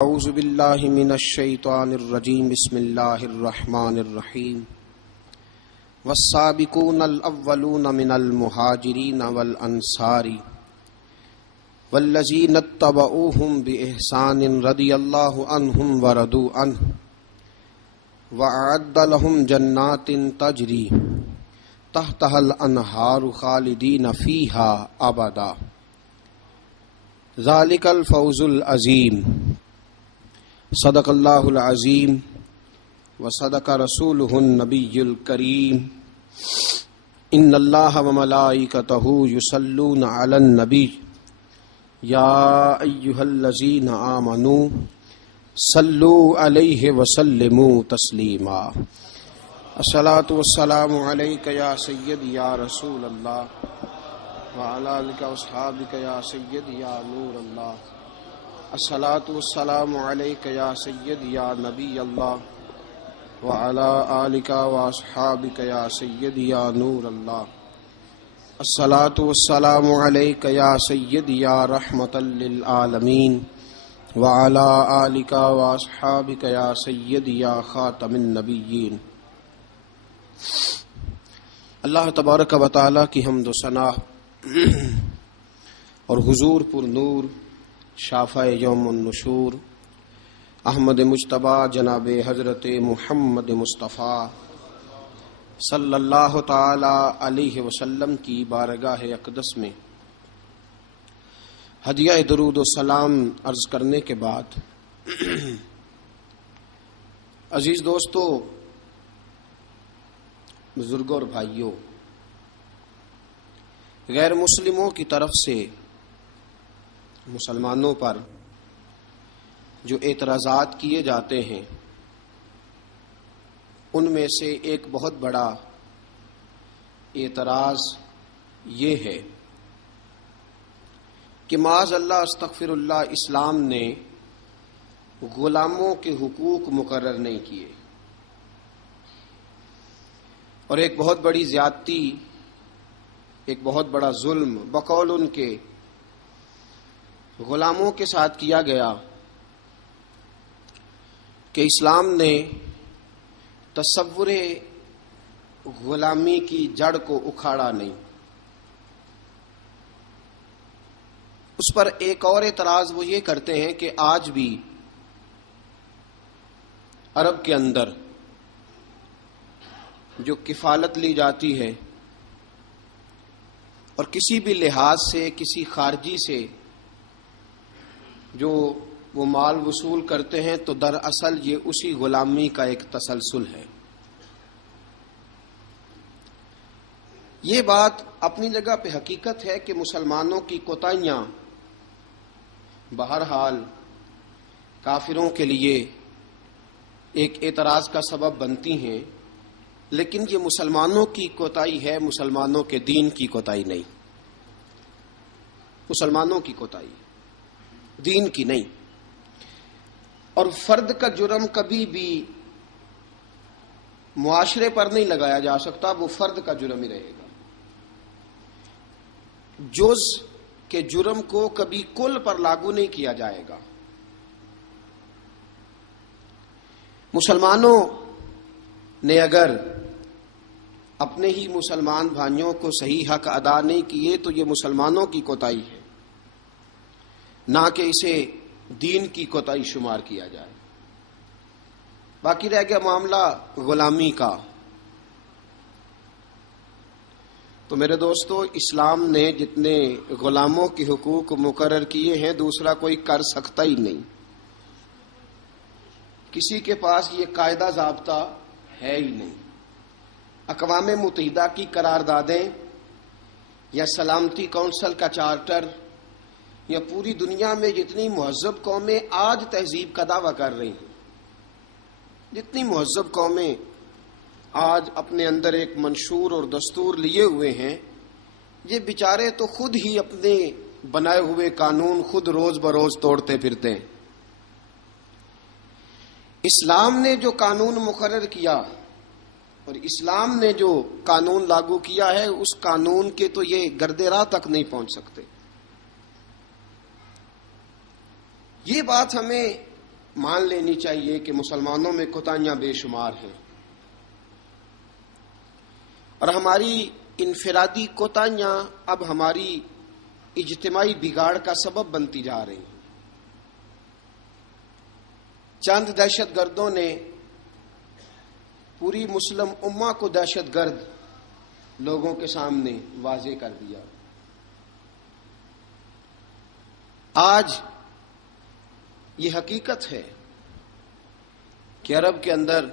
اعوذ باللہ من الشیطان الرجیم بسم اللہ الرحمن الرحیم والسابقون الاولون من المہاجرین والانصار والذین اتبعوہم بإحسان رضی اللہ عنہم ورضوا عنہ وأعد لهم جنات تجری تحتها الانہار خالدین فیہا ابدا ذالک الفوز العظیم۔ صدق اللہ العظیم وصدق رسولہ النبی الکریم۔ ان اللہ وملائکتہ یصلون علی النبی یا ایہا الذین آمنوا صلوا علیہ وسلموا تسلیما۔ الصلاۃ والسلام علیک یا سیدی یا رسول اللہ وعلی آلک واصحابک یا سیدی یا نور اللہ۔ الصلاۃ والسلام علیک یا سیدی یا نبی اللہ وعلی آلک واصحابک یا سیدی یا نور اللہ۔ الصلاۃ والسلام علیک یا سیدی یا رحمۃ للعالمین وعلی آلک واصحابک یا سیدی یا خاتم النبیین۔ اللہ تبارک و تعالی کی حمد و ثنا اور حضور پر نور شافع یوم النشور احمد مجتبی جناب حضرت محمد مصطفیٰ صلی اللہ تعالی علیہ وسلم کی بارگاہ اقدس میں ہدیہ درود و سلام عرض کرنے کے بعد، عزیز دوستو، بزرگوں اور بھائیوں، غیر مسلموں کی طرف سے مسلمانوں پر جو اعتراضات کیے جاتے ہیں ان میں سے ایک بہت بڑا اعتراض یہ ہے کہ معاذ اللہ استغفر اللہ، اسلام نے غلاموں کے حقوق مقرر نہیں کیے، اور ایک بہت بڑی زیادتی، ایک بہت بڑا ظلم بقول ان کے غلاموں کے ساتھ کیا گیا کہ اسلام نے تصور غلامی کی جڑ کو اکھاڑا نہیں۔ اس پر ایک اور اعتراض وہ یہ کرتے ہیں کہ آج بھی عرب کے اندر جو کفالت لی جاتی ہے اور کسی بھی لحاظ سے کسی خارجی سے جو وہ مال وصول کرتے ہیں تو دراصل یہ اسی غلامی کا ایک تسلسل ہے۔ یہ بات اپنی جگہ پہ حقیقت ہے کہ مسلمانوں کی کوتاہیاں بہرحال کافروں کے لیے ایک اعتراض کا سبب بنتی ہیں، لیکن یہ مسلمانوں کی کوتاہی ہے، مسلمانوں کے دین کی کوتاہی نہیں، مسلمانوں کی کوتاہی، دین کی نہیں۔ اور فرد کا جرم کبھی بھی معاشرے پر نہیں لگایا جا سکتا، وہ فرد کا جرم ہی رہے گا۔ جز کے جرم کو کبھی کل پر لاگو نہیں کیا جائے گا۔ مسلمانوں نے اگر اپنے ہی مسلمان بھائیوں کو صحیح حق ادا نہیں کیے تو یہ مسلمانوں کی کوتاہی ہے، نہ کہ اسے دین کی کوتاہی شمار کیا جائے۔ باقی رہ گیا معاملہ غلامی کا، تو میرے دوستو، اسلام نے جتنے غلاموں کے حقوق مقرر کیے ہیں دوسرا کوئی کر سکتا ہی نہیں۔ کسی کے پاس یہ قاعدہ ضابطہ ہے ہی نہیں۔ اقوام متحدہ کی قراردادیں یا سلامتی کونسل کا چارٹر یا پوری دنیا میں جتنی مہذب قومیں آج تہذیب کا دعویٰ کر رہی ہیں، جتنی مہذب قومیں آج اپنے اندر ایک منشور اور دستور لیے ہوئے ہیں، یہ بیچارے تو خود ہی اپنے بنائے ہوئے قانون خود روز بروز توڑتے پھرتے ہیں۔ اسلام نے جو قانون مقرر کیا اور اسلام نے جو قانون لاگو کیا ہے، اس قانون کے تو یہ گرد راہ تک نہیں پہنچ سکتے۔ یہ بات ہمیں مان لینی چاہیے کہ مسلمانوں میں کوتاہیاں بے شمار ہیں، اور ہماری انفرادی کوتاہیاں اب ہماری اجتماعی بگاڑ کا سبب بنتی جا رہی ہیں۔ چند دہشت گردوں نے پوری مسلم امہ کو دہشت گرد لوگوں کے سامنے واضح کر دیا۔ آج یہ حقیقت ہے کہ عرب کے اندر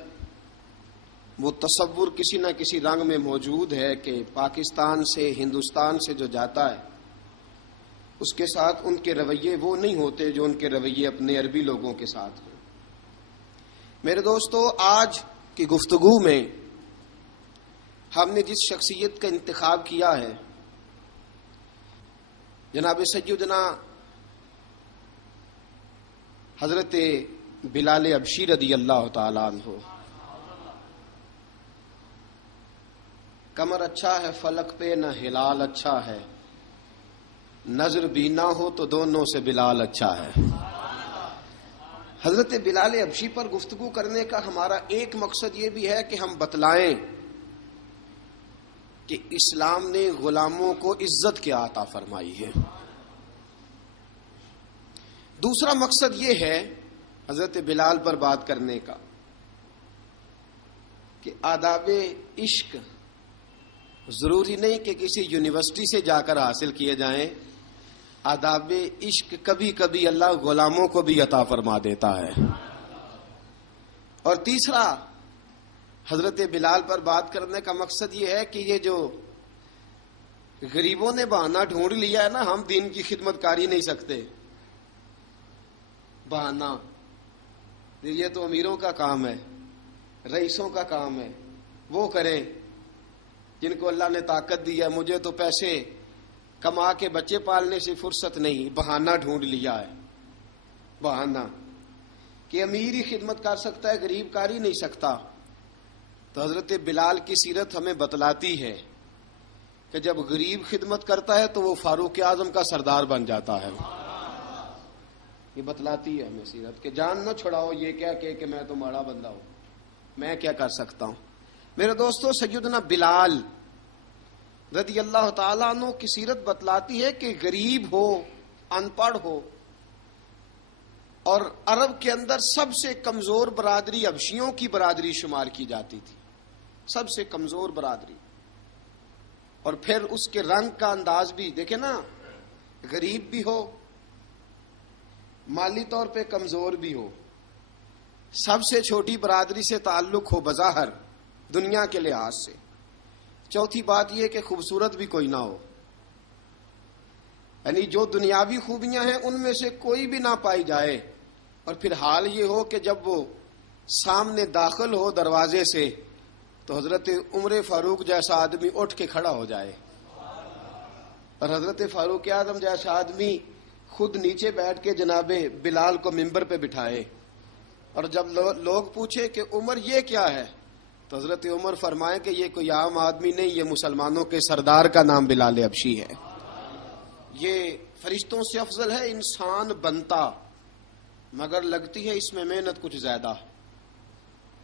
وہ تصور کسی نہ کسی رنگ میں موجود ہے کہ پاکستان سے، ہندوستان سے جو جاتا ہے اس کے ساتھ ان کے رویے وہ نہیں ہوتے جو ان کے رویے اپنے عربی لوگوں کے ساتھ ہیں۔ میرے دوستو، آج کی گفتگو میں ہم نے جس شخصیت کا انتخاب کیا ہے، جناب سیدنا حضرت بلال حبشی رضی اللہ تعالیٰ عنہ۔ کمر اچھا ہے فلک پہ، نہ ہلال اچھا ہے، نظر بھی نہ ہو تو دونوں سے بلال اچھا ہے۔ حضرت بلال حبشی پر گفتگو کرنے کا ہمارا ایک مقصد یہ بھی ہے کہ ہم بتلائیں کہ اسلام نے غلاموں کو عزت کیا عطا فرمائی ہے۔ دوسرا مقصد یہ ہے حضرت بلال پر بات کرنے کا کہ آداب عشق ضروری نہیں کہ کسی یونیورسٹی سے جا کر حاصل کیے جائیں، آداب عشق کبھی کبھی اللہ غلاموں کو بھی عطا فرما دیتا ہے۔ اور تیسرا حضرت بلال پر بات کرنے کا مقصد یہ ہے کہ یہ جو غریبوں نے بہانہ ڈھونڈ لیا ہے نا، ہم دین کی خدمت کر ہی نہیں سکتے، بہانہ یہ تو امیروں کا کام ہے، رئیسوں کا کام ہے، وہ کریں جن کو اللہ نے طاقت دی ہے۔ مجھے تو پیسے کما کے بچے پالنے سے فرصت نہیں، بہانہ ڈھونڈ لیا ہے، بہانہ کہ امیر ہی خدمت کر سکتا ہے، غریب کر ہی نہیں سکتا۔ تو حضرت بلال کی سیرت ہمیں بتلاتی ہے کہ جب غریب خدمت کرتا ہے تو وہ فاروق اعظم کا سردار بن جاتا ہے۔ یہ بتلاتی ہے ہمیں سیرت کہ جان نہ چھڑاؤ یہ کیا کہ میں تو ماڑا بندہ ہوں، میں کیا کر سکتا ہوں۔ میرے دوستو، سیدنا بلال رضی اللہ تعالیٰ عنہ کی سیرت بتلاتی ہے کہ غریب ہو، ان پڑھ ہو، اور عرب کے اندر سب سے کمزور برادری حبشیوں کی برادری شمار کی جاتی تھی، سب سے کمزور برادری۔ اور پھر اس کے رنگ کا انداز بھی دیکھیں نا، غریب بھی ہو، مالی طور پہ کمزور بھی ہو، سب سے چھوٹی برادری سے تعلق ہو بظاہر دنیا کے لحاظ سے، چوتھی بات یہ کہ خوبصورت بھی کوئی نہ ہو، یعنی جو دنیاوی خوبیاں ہیں ان میں سے کوئی بھی نہ پائی جائے، اور پھر حال یہ ہو کہ جب وہ سامنے داخل ہو دروازے سے تو حضرت عمر فاروق جیسا آدمی اٹھ کے کھڑا ہو جائے، اور حضرت فاروق اعظم جیسا آدمی خود نیچے بیٹھ کے جناب بلال کو منبر پہ بٹھائے، اور جب لوگ پوچھے کہ عمر یہ کیا ہے تو حضرت عمر فرمائے کہ یہ کوئی عام آدمی نہیں، یہ مسلمانوں کے سردار کا نام بلال حبشی ہے، یہ فرشتوں سے افضل ہے انسان بنتا، مگر لگتی ہے اس میں محنت کچھ زیادہ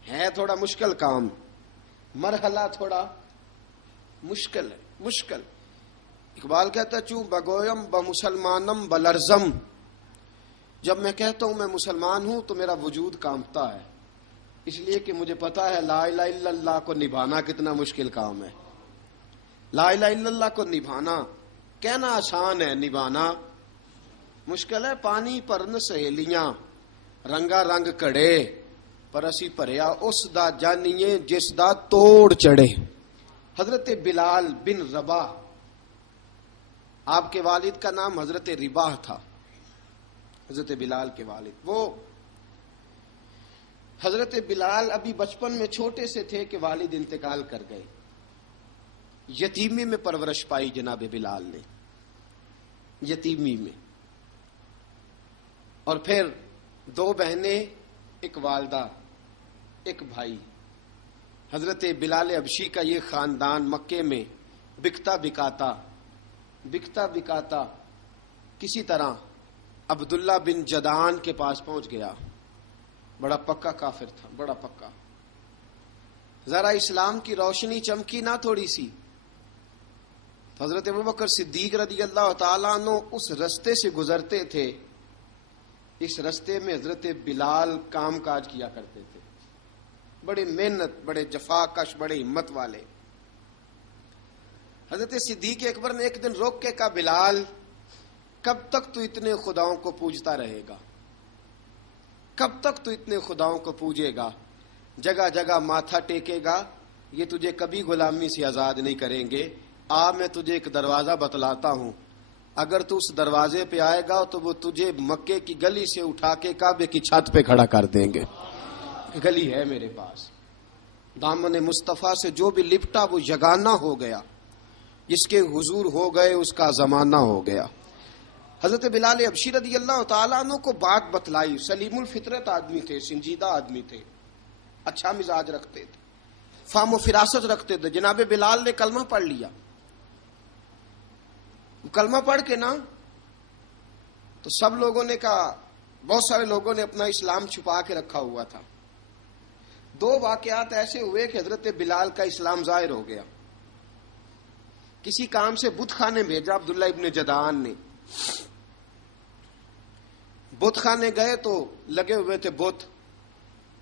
ہے، تھوڑا مشکل کام، مرحلہ تھوڑا مشکل ہے، مشکل۔ اقبال کہتا ہے چوں بگویم بمسلمانم بلرزم، جب میں کہتا ہوں میں مسلمان ہوں تو میرا وجود کانپتا ہے، اس لیے کہ مجھے پتا ہے لا الہ الا اللہ کو نبھانا کتنا مشکل کام ہے۔ لا الہ الا اللہ کو نبھانا، کہنا آسان ہے، نبھانا مشکل ہے۔ پانی پرن سہیلیاں رنگا رنگ کڑے، پر اسی پریا اس دا جانیے جس دا توڑ چڑھے۔ حضرت بلال بن رباح، آپ کے والد کا نام حضرت رباح تھا، حضرت بلال کے والد۔ وہ حضرت بلال ابھی بچپن میں چھوٹے سے تھے کہ والد انتقال کر گئے، یتیمی میں پرورش پائی جناب بلال نے، یتیمی میں، اور پھر دو بہنیں، ایک والدہ، ایک بھائی۔ حضرت بلال حبشی کا یہ خاندان مکے میں بکتا بکاتا کسی طرح عبداللہ بن جدعان کے پاس پہنچ گیا۔ بڑا پکا کافر تھا، بڑا پکا. ذرا اسلام کی روشنی چمکی نہ تھوڑی سی، حضرت ابوبکر صدیق رضی اللہ تعالیٰ عنہ اس رستے سے گزرتے تھے. اس رستے میں حضرت بلال کام کاج کیا کرتے تھے، بڑے محنت، بڑے جفاکش، بڑے ہمت والے. حضرت صدیق اکبر نے ایک دن روک کے کہا، بلال کب تک تو اتنے خداؤں کو پوجتا رہے گا؟ کب تک تو اتنے خداؤں کو پوجے گا، جگہ جگہ ماتھا ٹیکے گا؟ یہ تجھے کبھی غلامی سے آزاد نہیں کریں گے. میں تجھے ایک دروازہ بتلاتا ہوں، اگر تو اس دروازے پہ آئے گا تو وہ تجھے مکے کی گلی سے اٹھا کے کعبے کی چھت پہ کھڑا کر دیں گے. گلی ہے میرے پاس. دامن مصطفیٰ سے جو بھی لپٹا وہ یگانہ ہو گیا، جس کے حضور ہو گئے اس کا زمانہ ہو گیا. حضرت بلال حبشی رضی اللہ تعالیٰ عنہ کو بات بتلائی. سلیم الفطرت آدمی تھے، سنجیدہ آدمی تھے، اچھا مزاج رکھتے تھے، فہم و فراست رکھتے تھے. جناب بلال نے کلمہ پڑھ لیا. کلمہ پڑھ کے نا تو سب لوگوں نے کہا، بہت سارے لوگوں نے اپنا اسلام چھپا کے رکھا ہوا تھا. 2 واقعات ایسے ہوئے کہ حضرت بلال کا اسلام ظاہر ہو گیا. کسی کام سے بت خانے بھیجا عبداللہ ابن جدعان نے. بت خانے گئے تو لگے ہوئے تھے بت،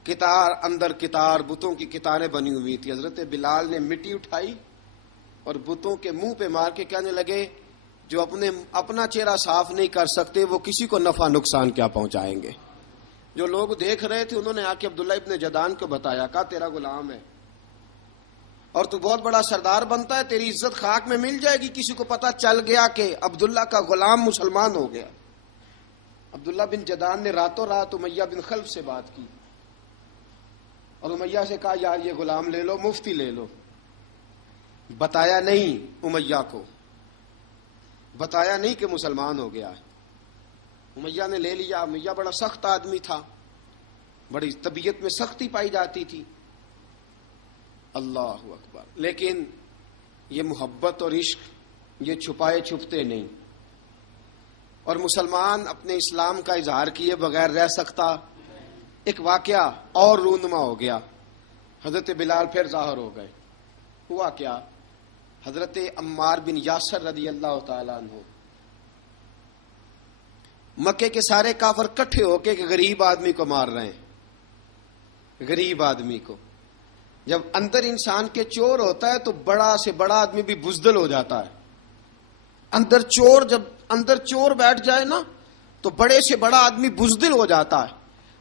کتار اندر کتار، بتوں کی کتاریں بنی ہوئی تھی. حضرت بلال نے مٹی اٹھائی اور بتوں کے منہ پہ مار کے کہنے لگے، جو اپنا چہرہ صاف نہیں کر سکتے وہ کسی کو نفع نقصان کیا پہنچائیں گے. جو لوگ دیکھ رہے تھے انہوں نے آ کے عبداللہ ابن جدعان کو بتایا، کہا تیرا غلام ہے اور تو بہت بڑا سردار بنتا ہے، تیری عزت خاک میں مل جائے گی. کسی کو پتا چل گیا کہ عبداللہ کا غلام مسلمان ہو گیا. عبداللہ بن جدعان نے راتوں رات امیہ بن خلف سے بات کی اور امیہ سے کہا، یار یہ غلام لے لو، مفتی لے لو. بتایا نہیں امیہ کو، بتایا نہیں کہ مسلمان ہو گیا. امیہ نے لے لیا. امیہ بڑا سخت آدمی تھا، بڑی طبیعت میں سختی پائی جاتی تھی. اللہ اکبر. لیکن یہ محبت اور عشق یہ چھپائے چھپتے نہیں، اور مسلمان اپنے اسلام کا اظہار کیے بغیر رہ سکتا. ایک واقعہ اور رونما ہو گیا. حضرت بلال پھر ظاہر ہو گئے. ہوا کیا؟ حضرت عمار بن یاسر رضی اللہ تعالیٰ عنہ، مکے کے سارے کافر کٹھے ہو کے غریب آدمی کو مار رہے ہیں. غریب آدمی کو جب اندر انسان کے چور ہوتا ہے تو بڑا سے بڑا آدمی بھی بزدل ہو جاتا ہے. جب اندر چور بیٹھ جائے نا تو بڑے سے بڑا آدمی بزدل ہو جاتا ہے،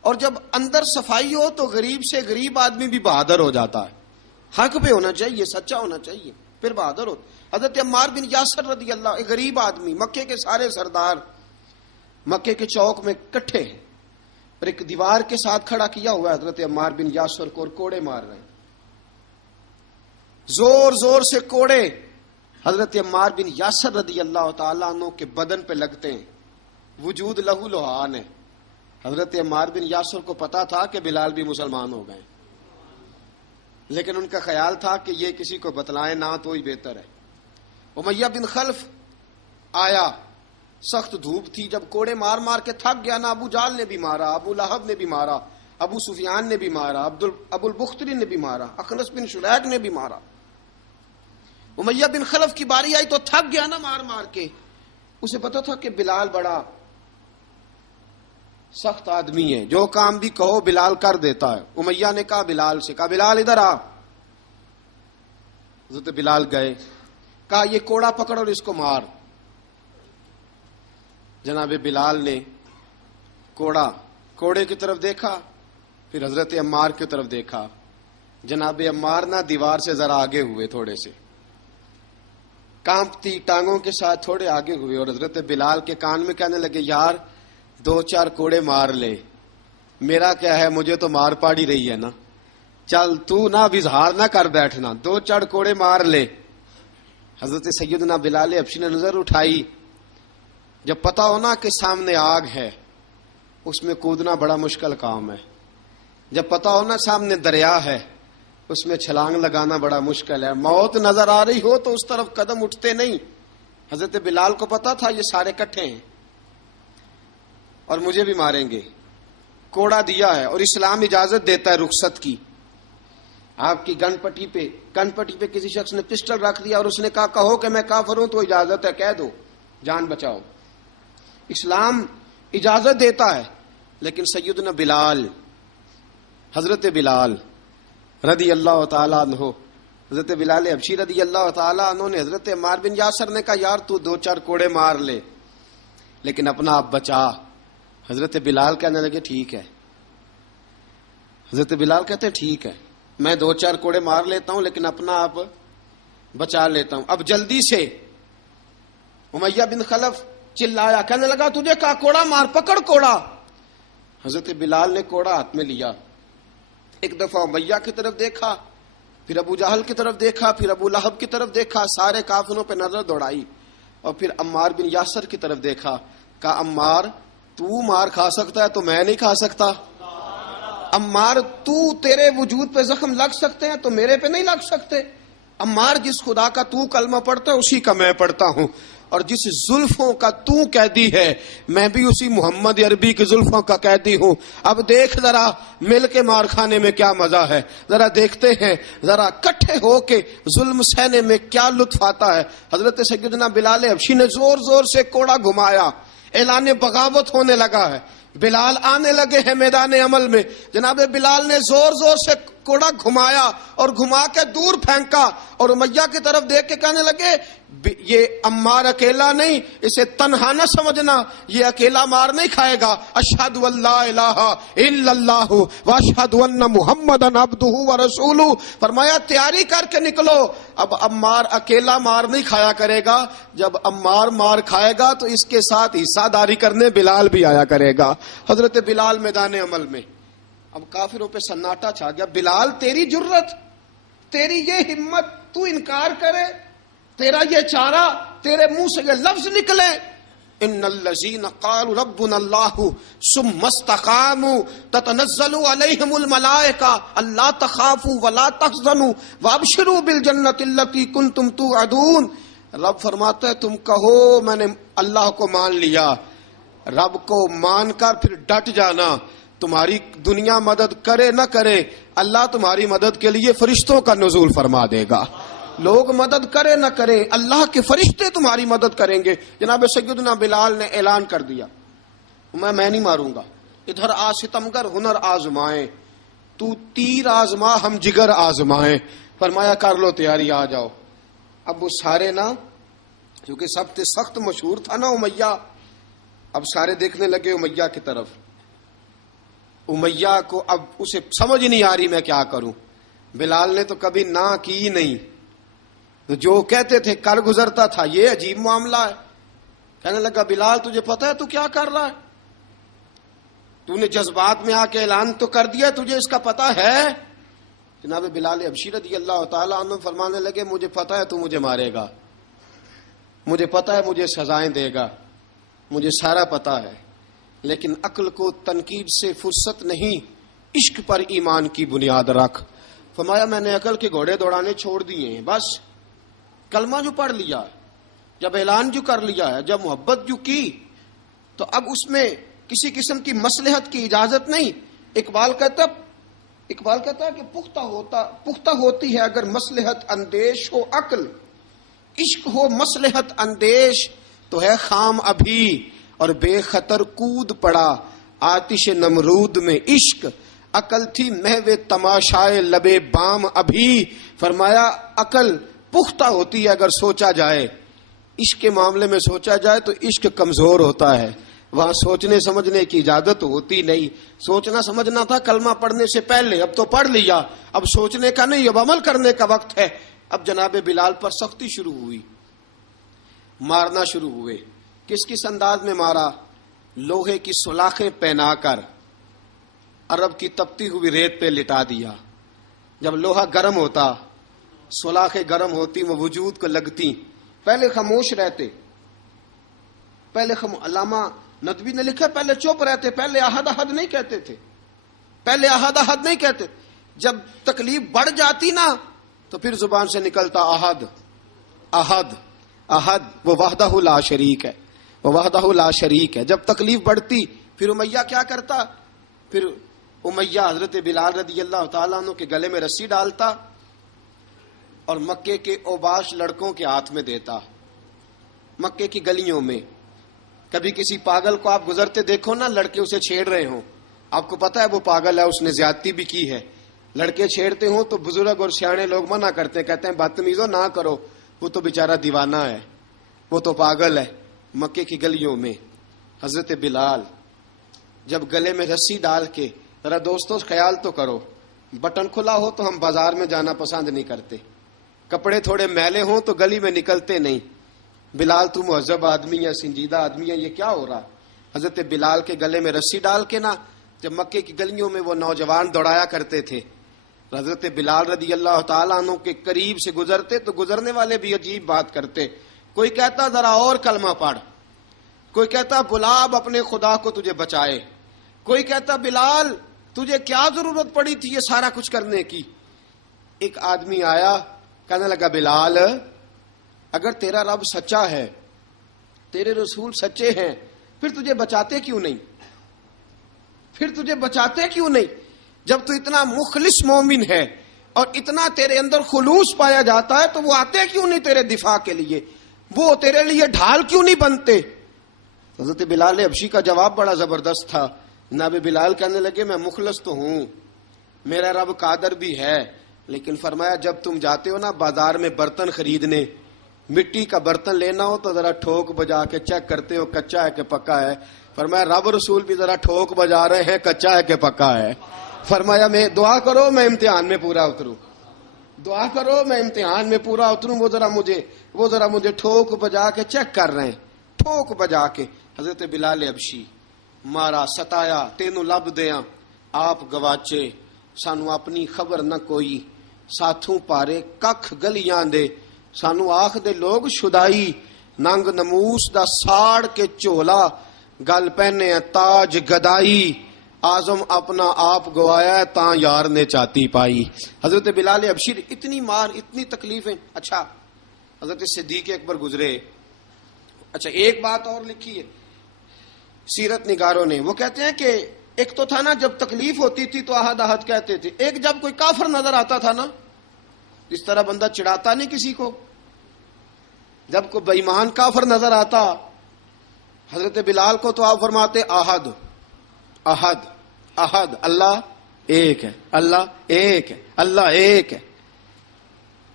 اور جب اندر صفائی ہو تو غریب سے غریب آدمی بھی بہادر ہو جاتا ہے. حق پہ ہونا چاہیے، سچا ہونا چاہیے، پھر بہادر ہو. حضرت عمار بن یاسر رضی اللہ، ایک غریب آدمی، مکے کے سارے سردار مکے کے چوک میں کٹھے ہیں اور ایک دیوار کے ساتھ کھڑا کیا ہوا ہے حضرت عمار بن یاسر کو، اور کوڑے مار رہے ہیں. زور زور سے کوڑے حضرت عمار بن یاسر رضی اللہ تعالیٰ عنہ کے بدن پہ لگتے ہیں. وجود لہو لہان ہے. حضرت عمار بن یاسر کو پتا تھا کہ بلال بھی مسلمان ہو گئے، لیکن ان کا خیال تھا کہ یہ کسی کو بتلائیں نہ تو ہی بہتر ہے. امیہ بن خلف آیا. سخت دھوپ تھی. جب کوڑے مار مار کے تھک گیا نا، ابو جال نے بھی مارا، ابو لہب نے بھی مارا، ابو سفیان نے بھی مارا، ابو البختری نے بھی مارا، اخنس بن شلیک نے بھی مارا. امیہ بن خلف کی باری آئی تو تھک گیا نا مار مار کے. اسے پتا تھا کہ بلال بڑا سخت آدمی ہے، جو کام بھی کہو بلال کر دیتا ہے. امیہ نے کہا بلال سے، کہا بلال ادھر آ. حضرت بلال گئے. کہا یہ کوڑا پکڑ اور اس کو مار. جناب بلال نے کوڑے کی طرف دیکھا، پھر حضرت عمار کی طرف دیکھا. جناب عمار نہ دیوار سے ذرا آگے ہوئے، تھوڑے سے کانپتی ٹانگوں کے ساتھ تھوڑے آگے ہوئے، اور حضرت بلال کے کان میں کہنے لگے، یار 2-4 کوڑے مار لے، میرا کیا ہے، مجھے تو مار پاڑی رہی ہے نا، چل تو نہ اظہار نہ کر بیٹھنا، 2-4 کوڑے مار لے. حضرت سیدنا بلال حبشی نے نظر اٹھائی. جب پتا ہونا کہ سامنے آگ ہے اس میں کودنا بڑا مشکل کام ہے. جب پتا ہونا سامنے دریا ہے اس میں چھلانگ لگانا بڑا مشکل ہے. موت نظر آ رہی ہو تو اس طرف قدم اٹھتے نہیں. حضرت بلال کو پتا تھا یہ سارے کٹھے ہیں اور مجھے بھی ماریں گے. کوڑا دیا ہے اور اسلام اجازت دیتا ہے رخصت کی. آپ کی گن پٹی پہ کسی شخص نے پسٹل رکھ دیا اور اس نے کہا کہو کہ میں کافر ہوں تو اجازت ہے, کہہ دو, جان بچاؤ. اسلام اجازت دیتا ہے. لیکن سیدنا بلال, حضرت بلال رضی اللہ تعالیٰ عنہ, حضرت بلال حبشی رضی اللہ تعالیٰ عنہ نے حضرت عمار بن یاسر نے کہا یار تو 2-4 کوڑے مار لے لیکن اپنا آپ بچا. حضرت بلال کہنے لگے ٹھیک ہے. حضرت بلال کہتے ٹھیک ہے, میں 2-4 کوڑے مار لیتا ہوں لیکن اپنا آپ بچا لیتا ہوں. اب جلدی سے امیہ بن خلف چلایا, کہنے لگا تجھے کہا کوڑا مار, پکڑ کوڑا. حضرت بلال نے کوڑا ہاتھ میں لیا, ایک دفعہ امیہ کی طرف دیکھا, پھر ابو جہل کی طرف دیکھا, پھر ابو لہب کی طرف دیکھا, سارے کافروں پہ نظر دوڑائی اور پھر عمار بن یاسر کی طرف دیکھا. کہا عمار تو مار کھا سکتا ہے تو میں نہیں کھا سکتا. عمار تیرے وجود پہ زخم لگ سکتے ہیں تو میرے پہ نہیں لگ سکتے. عمار جس خدا کا تو کلمہ پڑھتا ہے اسی کا میں پڑھتا ہوں, اور جس زلفوں کا تو قیدی ہے میں بھی اسی محمد عربی کی زلفوں کا قیدی ہوں. اب دیکھ ذرا مل کے مار کھانے میں کیا مزہ ہے, ذرا دیکھتے ہیں ذرا کٹھے ہو کے ظلم سہنے میں کیا لطف آتا ہے. حضرت سیدنا بلال حبشی نے زور زور سے کوڑا گھمایا, اعلان بغاوت ہونے لگا ہے. بلال آنے لگے ہیں میدان عمل میں. جناب بلال نے زور زور سے کوڑا گھمایا اور گھما کے دور پھینکا اور امیہ کی طرف دیکھ کے کہنے لگے یہ عمار اکیلا نہیں, اسے تنہا نہ سمجھنا, یہ اکیلا مار نہیں کھائے گا. اشہد ان لا الہ الا اللہ واشہد ان محمدن عبدہ ورسولہ. فرمایا تیاری کر کے نکلو, اب عمار اکیلا مار نہیں کھایا کرے گا, جب عمار مار کھائے گا تو اس کے ساتھ حصہ داری کرنے بلال بھی آیا کرے گا. حضرت بلال میدان عمل میں. اب کافروں پہ سناٹا چھا گیا. بلال تیری جرت, تیری یہ ہمت, تو انکار کرے, تیرا یہ چارہ, تیرے منہ سے یہ لفظ نکلے ان الذین قالوا ربنا اللہ ثم استقاموا تتنزل علیہم الملائکہ الا تخافوا ولا تحزنوا وابشروا بالجنۃ التی کنتم توعدون. رب فرماتا ہے تم کہو میں نے اللہ کو مان لیا, رب کو مان کر پھر ڈٹ جانا. تمہاری دنیا مدد کرے نہ کرے, اللہ تمہاری مدد کے لیے فرشتوں کا نزول فرما دے گا. لوگ مدد کرے نہ کرے, اللہ کے فرشتے تمہاری مدد کریں گے. جناب سیدنا بلال نے اعلان کر دیا میں نہیں ماروں گا, ادھر آ ستمگر ہنر آزمائیں, تو تیر آزما ہم جگر آزمائیں. فرمایا کر لو تیاری, آ جاؤ. اب وہ سارے نا, کیونکہ سب سے سخت مشہور تھا نا امیہ, اب سارے دیکھنے لگے امیہ کی طرف. امیہ کو اب اسے سمجھ نہیں آ رہی میں کیا کروں. بلال نے تو کبھی نہ کی نہیں, تو جو کہتے تھے کر گزرتا تھا. یہ عجیب معاملہ ہے. کہنے لگا بلال تجھے پتا ہے تو کیا کر رہا ہے, تو نے جذبات میں آ کے اعلان تو کر دیا, تجھے اس کا پتا ہے. جناب بلال حبشی رضی اللہ تعالیٰ عنہ فرمانے لگے مجھے پتا ہے تو مجھے مارے گا, مجھے پتا ہے مجھے سزائیں دے گا, مجھے سارا پتا ہے, لیکن عقل کو تنقید سے فرصت نہیں, عشق پر ایمان کی بنیاد رکھ. فرمایا میں نے عقل کے گھوڑے دوڑانے چھوڑ دیے ہیں, بس کلمہ جو پڑھ لیا, جب اعلان جو کر لیا ہے, جب محبت جو کی, تو اب اس میں کسی قسم کی مصلحت کی اجازت نہیں. اقبال کہتا ہے کہ پختہ ہوتی ہے اگر مصلحت اندیش ہو عقل, عشق ہو مصلحت اندیش تو ہے خام ابھی, اور بے خطر کود پڑا آتش نمرود میں عشق, عقل تھی محو تماشائے لبے بام ابھی. فرمایا عقل پختہ ہوتی ہے اگر سوچا جائے, عشق کے معاملے میں سوچا جائے تو عشق کمزور ہوتا ہے, وہاں سوچنے سمجھنے کی اجازت ہوتی نہیں. سوچنا سمجھنا تھا کلمہ پڑھنے سے پہلے, اب تو پڑھ لیا, اب سوچنے کا نہیں, اب عمل کرنے کا وقت ہے. اب جناب بلال پر سختی شروع ہوئی, مارنا شروع ہوئے. کس انداز میں مارا؟ لوہے کی سلاخیں پہنا کر عرب کی تپتی ہوئی ریت پہ لٹا دیا. جب لوہا گرم ہوتا, سلاخیں گرم ہوتی, وہ وجود کو لگتی. پہلے خاموش رہتے, علامہ ندوی نے لکھا پہلے چپ رہتے, پہلے احد احد نہیں کہتے تھے, نہیں کہتے. جب تکلیف بڑھ جاتی نا تو پھر زبان سے نکلتا احد احد احد, وہ وحدہ لا شریک ہے, جب تکلیف بڑھتی پھر امیہ کیا کرتا, پھر امیہ حضرت بلال رضی اللہ تعالیٰ عنہ کے گلے میں رسی ڈالتا اور مکے کے اوباش لڑکوں کے ہاتھ میں دیتا. مکے کی گلیوں میں کبھی کسی پاگل کو آپ گزرتے دیکھو نا، لڑکے اسے چھیڑ رہے ہوں، آپ کو پتا ہے وہ پاگل ہے، اس نے زیادتی بھی کی ہے. لڑکے چھیڑتے ہوں تو بزرگ اور سیانے لوگ منع کرتے ہیں، کہتے ہیں بدتمیزوں نہ کرو، وہ تو بیچارہ دیوانہ ہے، وہ تو پاگل ہے. مکے کی گلیوں میں حضرت بلال جب گلے میں رسی ڈال کے، ذرا دوستوں خیال تو کرو، بٹن کھلا ہو تو ہم بازار میں جانا پسند نہیں کرتے، کپڑے تھوڑے میلے ہوں تو گلی میں نکلتے نہیں. بلال تو مہذب آدمی ہے، سنجیدہ آدمی ہے، یہ کیا ہو رہا؟ حضرت بلال کے گلے میں رسی ڈال کے نا، جب مکے کی گلیوں میں وہ نوجوان دوڑایا کرتے تھے، حضرت بلال رضی اللہ تعالیٰ عنہ کے قریب سے گزرتے تو گزرنے والے بھی عجیب بات کرتے. کوئی کہتا ذرا اور کلمہ پڑھ، کوئی کہتا بلا اب اپنے خدا کو تجھے بچائے، کوئی کہتا بلال تجھے کیا ضرورت پڑی تھی یہ سارا کچھ کرنے کی. ایک آدمی آیا، کہنے لگا بلال اگر تیرا رب سچا ہے، تیرے رسول سچے ہیں، پھر تجھے بچاتے کیوں نہیں؟ پھر تجھے بچاتے کیوں نہیں؟ جب تو اتنا مخلص مومن ہے اور اتنا تیرے اندر خلوص پایا جاتا ہے تو وہ آتے کیوں نہیں تیرے دفاع کے لیے؟ وہ تیرے لیے ڈھال کیوں نہیں بنتے؟ حضرت بلال حبشی کا جواب بڑا زبردست تھا. جناب بلال کہنے لگے میں مخلص تو ہوں، میرا رب قادر بھی ہے، لیکن فرمایا جب تم جاتے ہو نا بازار میں برتن خریدنے، مٹی کا برتن لینا ہو تو ذرا ٹھوک بجا کے چیک کرتے ہو کچا ہے کہ پکا ہے. فرمایا رب رسول بھی ذرا ٹھوک بجا رہے ہیں کچا ہے کہ پکا ہے. فرمایا میں دعا کرو میں امتحان میں پورا اتروں، دعا کرو میں امتحان میں پورا اتروں. وہ ذرا مجھے ٹھوک بجا کے چیک کر رہے ہیں، ٹھوک بجا کے. حضرت بلال حبشی مارا ستایا تینوں لب دیاں آپ گواچے، سانو اپنی خبر نہ کوئی، ساتھوں پارے ککھ گلیاں دے، سانو آخ دے لوگ شدائی، ننگ نموس دا ساڑ کے چولا، گل پہنے تاج گدائی، آزم اپنا آپ گوایا ہے تاں یار نے چاتی پائی. حضرت بلال حبشی اتنی مار اتنی تکلیفیں. اچھا حضرت صدیق اکبر گزرے. اچھا ایک بات اور لکھی ہے سیرت نگاروں نے، وہ کہتے ہیں کہ ایک تو تھا نا جب تکلیف ہوتی تھی تو احد احد کہتے تھے، ایک جب کوئی کافر نظر آتا تھا نا، اس طرح بندہ چڑھاتا نہیں کسی کو، جب کوئی بے ایمان کافر نظر آتا حضرت بلال کو تو آپ فرماتے احد احد احد، اللہ ایک ہے، اللہ ایک ہے، اللہ ایک ہے،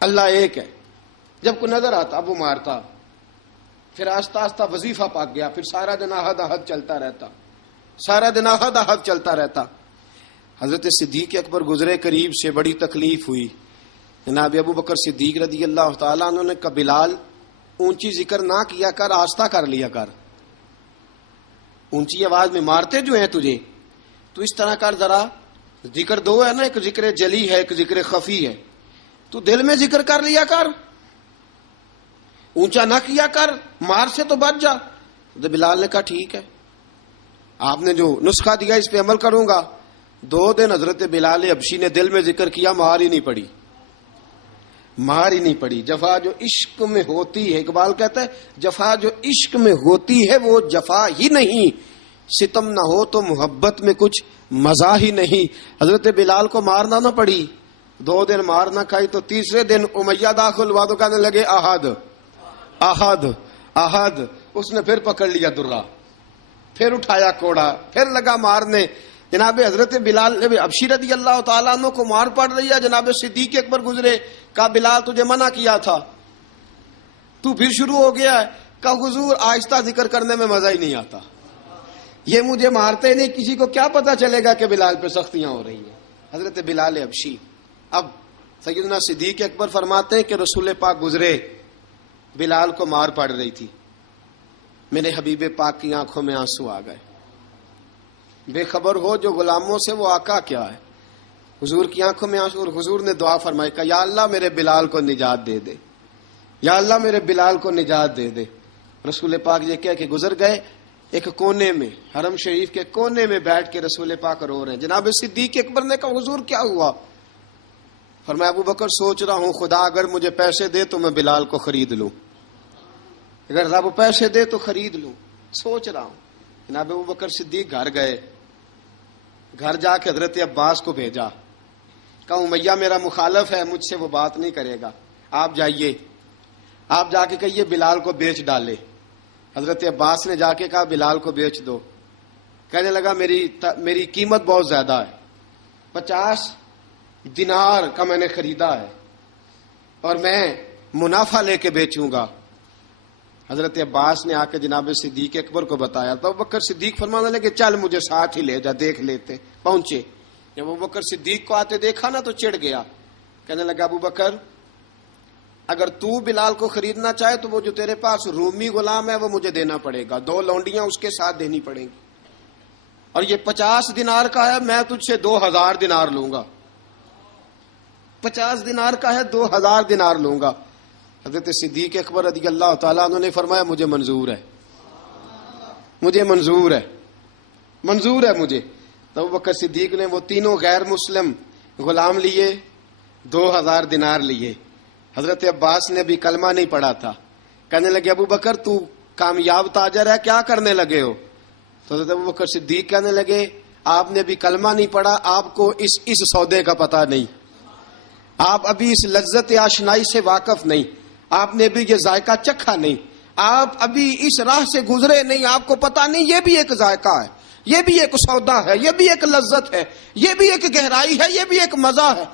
اللہ ایک ہے. جب کوئی نظر آتا اب وہ مارتا. پھر آہستہ آہستہ وظیفہ پاک گیا، پھر سارا دن احد احد چلتا رہتا، سارا دن احد احد چلتا رہتا. حضرت صدیق اکبر گزرے قریب سے، بڑی تکلیف ہوئی. جناب ابو بکر صدیق رضی اللہ تعالیٰ عنہ نے کہا بلال اونچی ذکر نہ کیا کر، آہستہ کر لیا کر، اونچی آواز میں مارتے جو ہیں تجھے تو اس طرح کر، ذرا ذکر دو ہے نا، ایک ذکر جلی ہے ایک ذکر خفی ہے، تو دل میں ذکر کر لیا کر، اونچا نہ کیا کر، مار سے تو بچ جا. تو بلال نے کہا ٹھیک ہے، آپ نے جو نسخہ دیا اس پہ عمل کروں گا. 2 دن حضرت بلال حبشی نے دل میں ذکر کیا، مار ہی نہیں پڑی، مار ہی نہیں پڑی. جفا جو عشق میں ہوتی ہے، اقبال کہتا ہے جفا جو عشق میں ہوتی ہے وہ جفا ہی نہیں، ستم نہ ہو تو محبت میں کچھ مزہ ہی نہیں. حضرت بلال کو مارنا نہ پڑی، 2 دن مار نہ کھائی تو تیسرے دن امیہ داخل ہوا تو کہنے لگے احد احد احد. اس نے پھر پکڑ لیا درہ، پھر اٹھایا کوڑا، پھر لگا مارنے. جناب حضرت بلال حبشی رضی اللہ تعالیٰ عنہ کو مار پڑ رہی ہے. جناب صدیق اکبر گزرے، کہا بلال تجھے منع کیا تھا، تو پھر شروع ہو گیا ہے. کہا حضور آہستہ ذکر کرنے میں مزہ ہی نہیں آتا، یہ مجھے مارتے نہیں، کسی کو کیا پتا چلے گا کہ بلال پہ سختیاں ہو رہی ہیں. حضرت بلال حبشی. اب سیدنا صدیق اکبر فرماتے ہیں کہ رسول پاک گزرے، بلال کو مار پڑ رہی تھی، میرے حبیب پاک کی آنکھوں میں آنسو آ گئے. بے خبر ہو جو غلاموں سے وہ آقا کیا ہے. حضور کی آنکھوں میں آنسو، اور حضور نے دعا فرمائی کہ یا اللہ میرے بلال کو نجات دے دے، یا اللہ میرے بلال کو نجات دے دے. رسول پاک یہ کہہ کہ گزر گئے. ایک کونے میں حرم شریف کے کونے میں بیٹھ کے رسول پاک رو رہے ہیں. جناب صدیق اکبر نے کہا حضور کیا ہوا؟ فرمایا ابو بکر سوچ رہا ہوں خدا اگر مجھے پیسے دے تو میں بلال کو خرید لوں، اگر رب پیسے دے تو خرید لوں، سوچ رہا ہوں. جناب ابو بکر صدیق گھر گئے، گھر جا کے حضرت عباس کو بھیجا، کہا امیہ میرا مخالف ہے، مجھ سے وہ بات نہیں کرے گا، آپ جائیے، آپ جا کے کہیے بلال کو بیچ ڈالے۔ حضرت عباس نے جا کے کہا بلال کو بیچ دو۔ کہنے لگا میری قیمت بہت زیادہ ہے، 50 دینار کا میں نے خریدا ہے اور میں منافع لے کے بیچوں گا۔ حضرت عباس نے آ کے جناب صدیق اکبر کو بتایا تو ابوبکر صدیق فرمانے لگے چل مجھے ساتھ ہی لے جا، دیکھ لیتے۔ پہنچے، جب ابوبکر صدیق کو آتے دیکھا نا تو چڑ گیا، کہنے لگا ابوبکر اگر تو بلال کو خریدنا چاہے تو وہ جو تیرے پاس رومی غلام ہے وہ مجھے دینا پڑے گا، 2 لونڈیاں اس کے ساتھ دینی پڑیں گی، اور یہ 50 دینار کا ہے، میں تجھ سے 2000 دینار لوں گا۔ 50 دینار کا ہے، 2000 دینار لوں گا۔ حضرت صدیق اکبر رضی اللہ تعالیٰ عنہ نے فرمایا مجھے منظور ہے، مجھے منظور ہے، منظور ہے مجھے۔ تو ابوبکر صدیق نے وہ تینوں غیر مسلم غلام لیے، 2000 دینار لیے۔ حضرت عباس نے بھی کلمہ نہیں پڑھا تھا، کہنے لگے ابوبکر تو کامیاب تاجر ہے، کیا کرنے لگے ہو؟ تو حضرت ابوبکر صدیق کہنے لگے آپ نے بھی کلمہ نہیں پڑھا، آپ کو اس سودے کا پتہ نہیں، آپ ابھی اس لذت آشنائی سے واقف نہیں، آپ نے بھی یہ ذائقہ چکھا نہیں، آپ ابھی اس راہ سے گزرے نہیں، آپ کو پتہ نہیں یہ بھی ایک ذائقہ ہے، یہ بھی ایک سودا ہے، یہ بھی ایک لذت ہے، یہ بھی ایک گہرائی ہے، یہ بھی ایک مزہ ہے،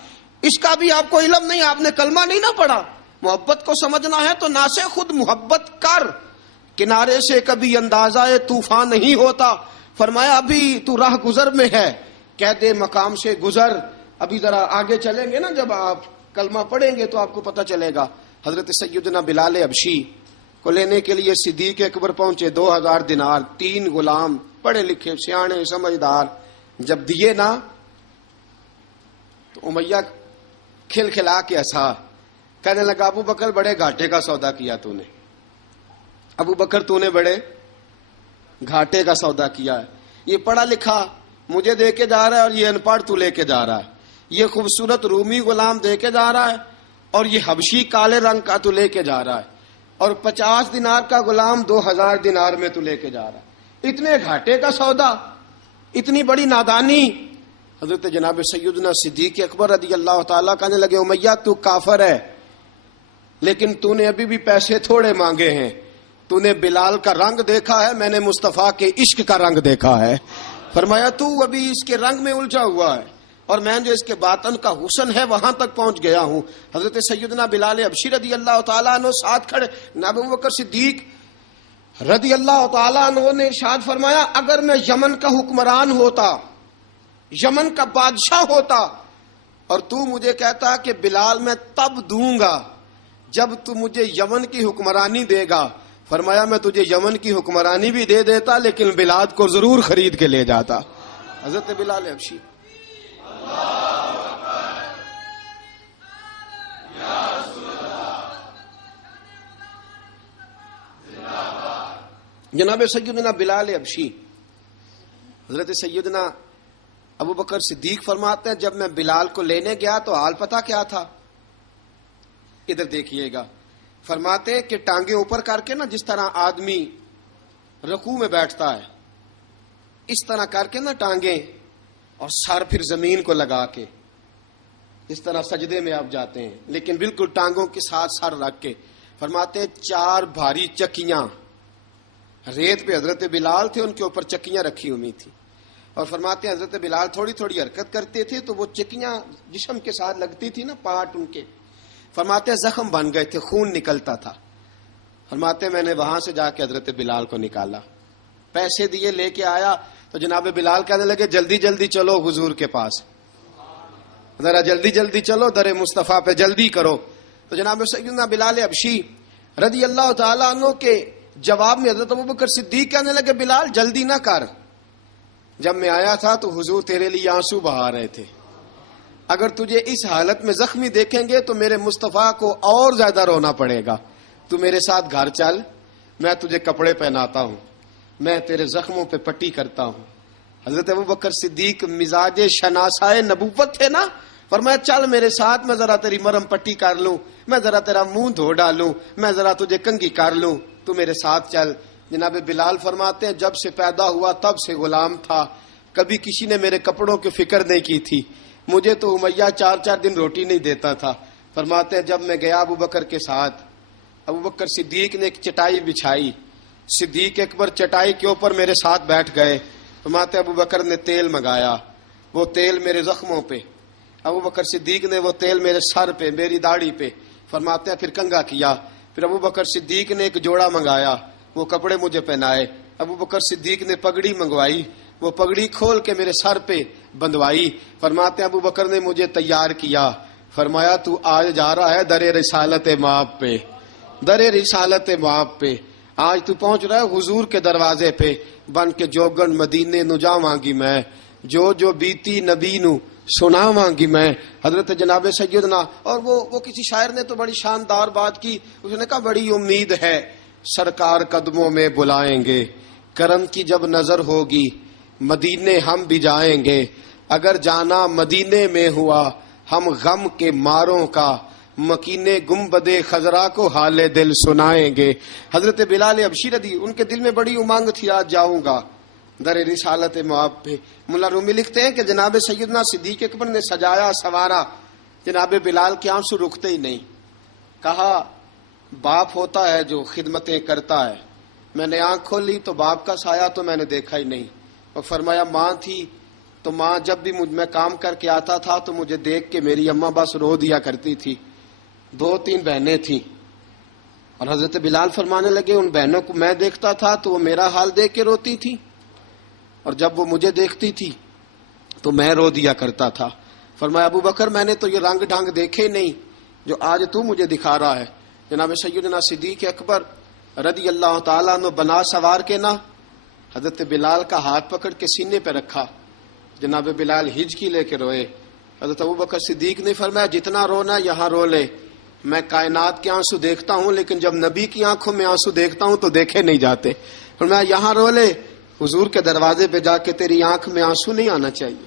اس کا بھی آپ کو علم نہیں، آپ نے کلمہ نہیں نہ پڑھا۔ محبت کو سمجھنا ہے تو نہ سے خود محبت کر، کنارے سے کبھی اندازہ طوفان نہیں ہوتا۔ فرمایا ابھی تو راہ گزر میں ہے، کہہ دے مقام سے گزر، ابھی ذرا آگے چلیں گے نا، جب آپ کلمہ پڑھیں گے تو آپ کو پتہ چلے گا۔ حضرت سیدنا بلال حبشی کو لینے کے لیے صدیق اکبر پہنچے، 2000 دینار، 3 غلام پڑھے لکھے سیانے سمجھدار، جب دیے نا تو امیہ کھلکھلا کے ہنسا، کہنے لگا ابو بکر بڑے گھاٹے کا سودا کیا تو نے، ابو بکر تو نے بڑے گھاٹے کا سودا کیا ہے، یہ پڑھا لکھا مجھے دے کے جا رہا ہے اور یہ ان پڑھ تو لے کے جا رہا ہے، یہ خوبصورت رومی غلام دے کے جا رہا ہے اور یہ حبشی کالے رنگ کا تو لے کے جا رہا ہے، اور 50 دینار کا غلام 2000 دینار میں تو لے کے جا رہا ہے، اتنے گھاٹے کا سودا، اتنی بڑی نادانی۔ حضرت جناب سیدنا صدیق اکبر رضی اللہ تعالیٰ کہنے لگے امیہ تو کافر ہے، لیکن تو نے ابھی بھی پیسے تھوڑے مانگے ہیں، تو نے بلال کا رنگ دیکھا ہے، میں نے مصطفیٰ کے عشق کا رنگ دیکھا ہے۔ فرمایا تو ابھی اس کے رنگ میں الجھا ہوا ہے، اور میں جو اس کے باطن کا حسن ہے وہاں تک پہنچ گیا ہوں۔ حضرت سیدنا بلال حبشی رضی اللہ تعالیٰ عنہ ساتھ کھڑے، ابوبکر صدیق رضی اللہ تعالیٰ عنہ نے ارشاد فرمایا اگر میں یمن کا حکمران ہوتا، یمن کا بادشاہ ہوتا، اور تو مجھے کہتا کہ بلال میں تب دوں گا جب تو مجھے یمن کی حکمرانی دے گا، فرمایا میں تجھے یمن کی حکمرانی بھی دے دیتا لیکن بلال کو ضرور خرید کے لے جاتا۔ حضرت بلال حبشی جناب سیدنا بلال حبشی، حضرت سیدنا ابوبکر صدیق فرماتے ہیں جب میں بلال کو لینے گیا تو حال پتہ کیا تھا؟ ادھر دیکھیے گا، فرماتے ہیں کہ ٹانگیں اوپر کر کے نا جس طرح آدمی رکوع میں بیٹھتا ہے اس طرح کر کے نا ٹانگیں، اور سر پھر زمین کو لگا کے اس طرح سجدے میں آپ جاتے ہیں، لیکن بالکل ٹانگوں کے ساتھ سر رکھ کے۔ فرماتے ہیں 4 بھاری چکیاں ریت پہ حضرت بلال تھے، ان کے اوپر چکیاں رکھی ہوئی تھی، اور فرماتے ہیں حضرت بلال تھوڑی تھوڑی حرکت کرتے تھے تو وہ چکیاں جسم کے ساتھ لگتی تھی نا، پارٹ ان کے، فرماتے ہیں زخم بن گئے تھے، خون نکلتا تھا۔ فرماتے ہیں میں نے وہاں سے جا کے حضرت بلال کو نکالا، پیسے دیے لے کے آیا تو جناب بلال کہنے لگے جلدی جلدی چلو حضور کے پاس، ذرا جلدی جلدی چلو در مصطفیٰ پہ جلدی کرو۔ تو جناب سیدنا بلال حبشی رضی اللہ تعالیٰ عنہ کے جواب میں حضرت ابوبکر صدیق کہنے لگے بلال جلدی نہ کر، جب میں آیا تھا تو حضور تیرے لیے آنسو بہا رہے تھے، اگر تجھے اس حالت میں زخمی دیکھیں گے تو میرے مصطفیٰ کو اور زیادہ رونا پڑے گا، تو میرے ساتھ گھر چل، میں تجھے کپڑے پہناتا ہوں، میں تیرے زخموں پہ پٹی کرتا ہوں۔ حضرت ابوبکر صدیق مزاج شناسائے نبوت تھے نا، فرمایا چل میرے ساتھ، میں ذرا تیری مرم پٹی کر لوں، میں ذرا تیرا منہ دھو ڈالوں، میں ذرا تجھے کنگھی کر لوں، تو میرے ساتھ چل۔ جناب بلال فرماتے ہیں جب سے پیدا ہوا تب سے غلام تھا، کبھی کسی نے میرے کپڑوں کی فکر نہیں کی تھی. مجھے تو امیہ 4 دن روٹی نہیں دیتا تھا. فرماتے ہیں جب میں گیا ابو بکر کے ساتھ, ابو بکر صدیق نے ایک چٹائی بچھائی, صدیق اکبر چٹائی کے اوپر میرے ساتھ بیٹھ گئے. فرماتے ابو بکر نے تیل منگایا, وہ تیل میرے زخموں پہ, ابو بکر صدیق نے وہ تیل میرے سر پہ, میری داڑھی پہ. فرماتے ہیں پھر کنگھا کیا. پھر ابو بکر صدیق نے ایک جوڑا منگایا, وہ کپڑے مجھے پہنائے. ابو بکر صدیق نے پگڑی منگوائی, وہ پگڑی کھول کے میرے سر پہ بندھوائی. فرماتے ہیں ابو بکر نے مجھے تیار کیا. فرمایا تو آج جا رہا ہے در رسالت مآب پہ, در رسالت مآب پہ. آج تو پہنچ رہا ہے حضور کے دروازے پہ. بن کے جوگن مدینے نو جاواں گی میں, جو بیتی نبی نو سناواں گی میں. حضرت جناب سیدنا, اور وہ کسی شاعر نے تو بڑی شاندار بات کی. اس نے کہا بڑی امید ہے سرکار قدموں میں بلائیں گے, کرم کی جب نظر ہوگی مدینے ہم بھی جائیں گے. اگر جانا مدینے میں ہوا ہم غم کے ماروں کا, مکینے گنبدِ خضرا کو حال دل سنائیں گے. حضرت بلال حبشی رضی, ان کے دل میں بڑی امنگ تھی آج جاؤں گا در رسالت مآب پہ. ملا رومی لکھتے ہیں کہ جناب سیدنا صدیق اکبر نے سجایا سوارا, جناب بلال کے آنسو رکتے ہی نہیں. کہا باپ ہوتا ہے جو خدمتیں کرتا ہے. میں نے آنکھ کھولی تو باپ کا سایہ تو میں نے دیکھا ہی نہیں. اور فرمایا ماں تھی تو ماں جب بھی میں کام کر کے آتا تھا تو مجھے دیکھ کے میری اماں بس رو دیا کرتی تھی. 2-3 بہنیں تھیں, اور حضرت بلال فرمانے لگے ان بہنوں کو میں دیکھتا تھا تو وہ میرا حال دیکھ کے روتی تھی, اور جب وہ مجھے دیکھتی تھی تو میں رو دیا کرتا تھا. فرمایا ابو بکر میں نے تو یہ رنگ ڈھنگ دیکھے نہیں جو آج تو مجھے دکھا رہا ہے. جناب سیدنا صدیق اکبر رضی اللہ تعالیٰ عنہ بنا سوار کے نا حضرت بلال کا ہاتھ پکڑ کے سینے پہ رکھا. جناب بلال ہجکی لے کے روئے. حضرت ابو بکر صدیق نے فرمایا جتنا رونا یہاں رو لے, میں کائنات کے آنسو دیکھتا ہوں لیکن جب نبی کی آنکھوں میں آنسو دیکھتا ہوں تو دیکھے نہیں جاتے. فرمایا یہاں رو لے, حضور کے دروازے پہ جا کے تیری آنکھ میں آنسو نہیں آنا چاہیے,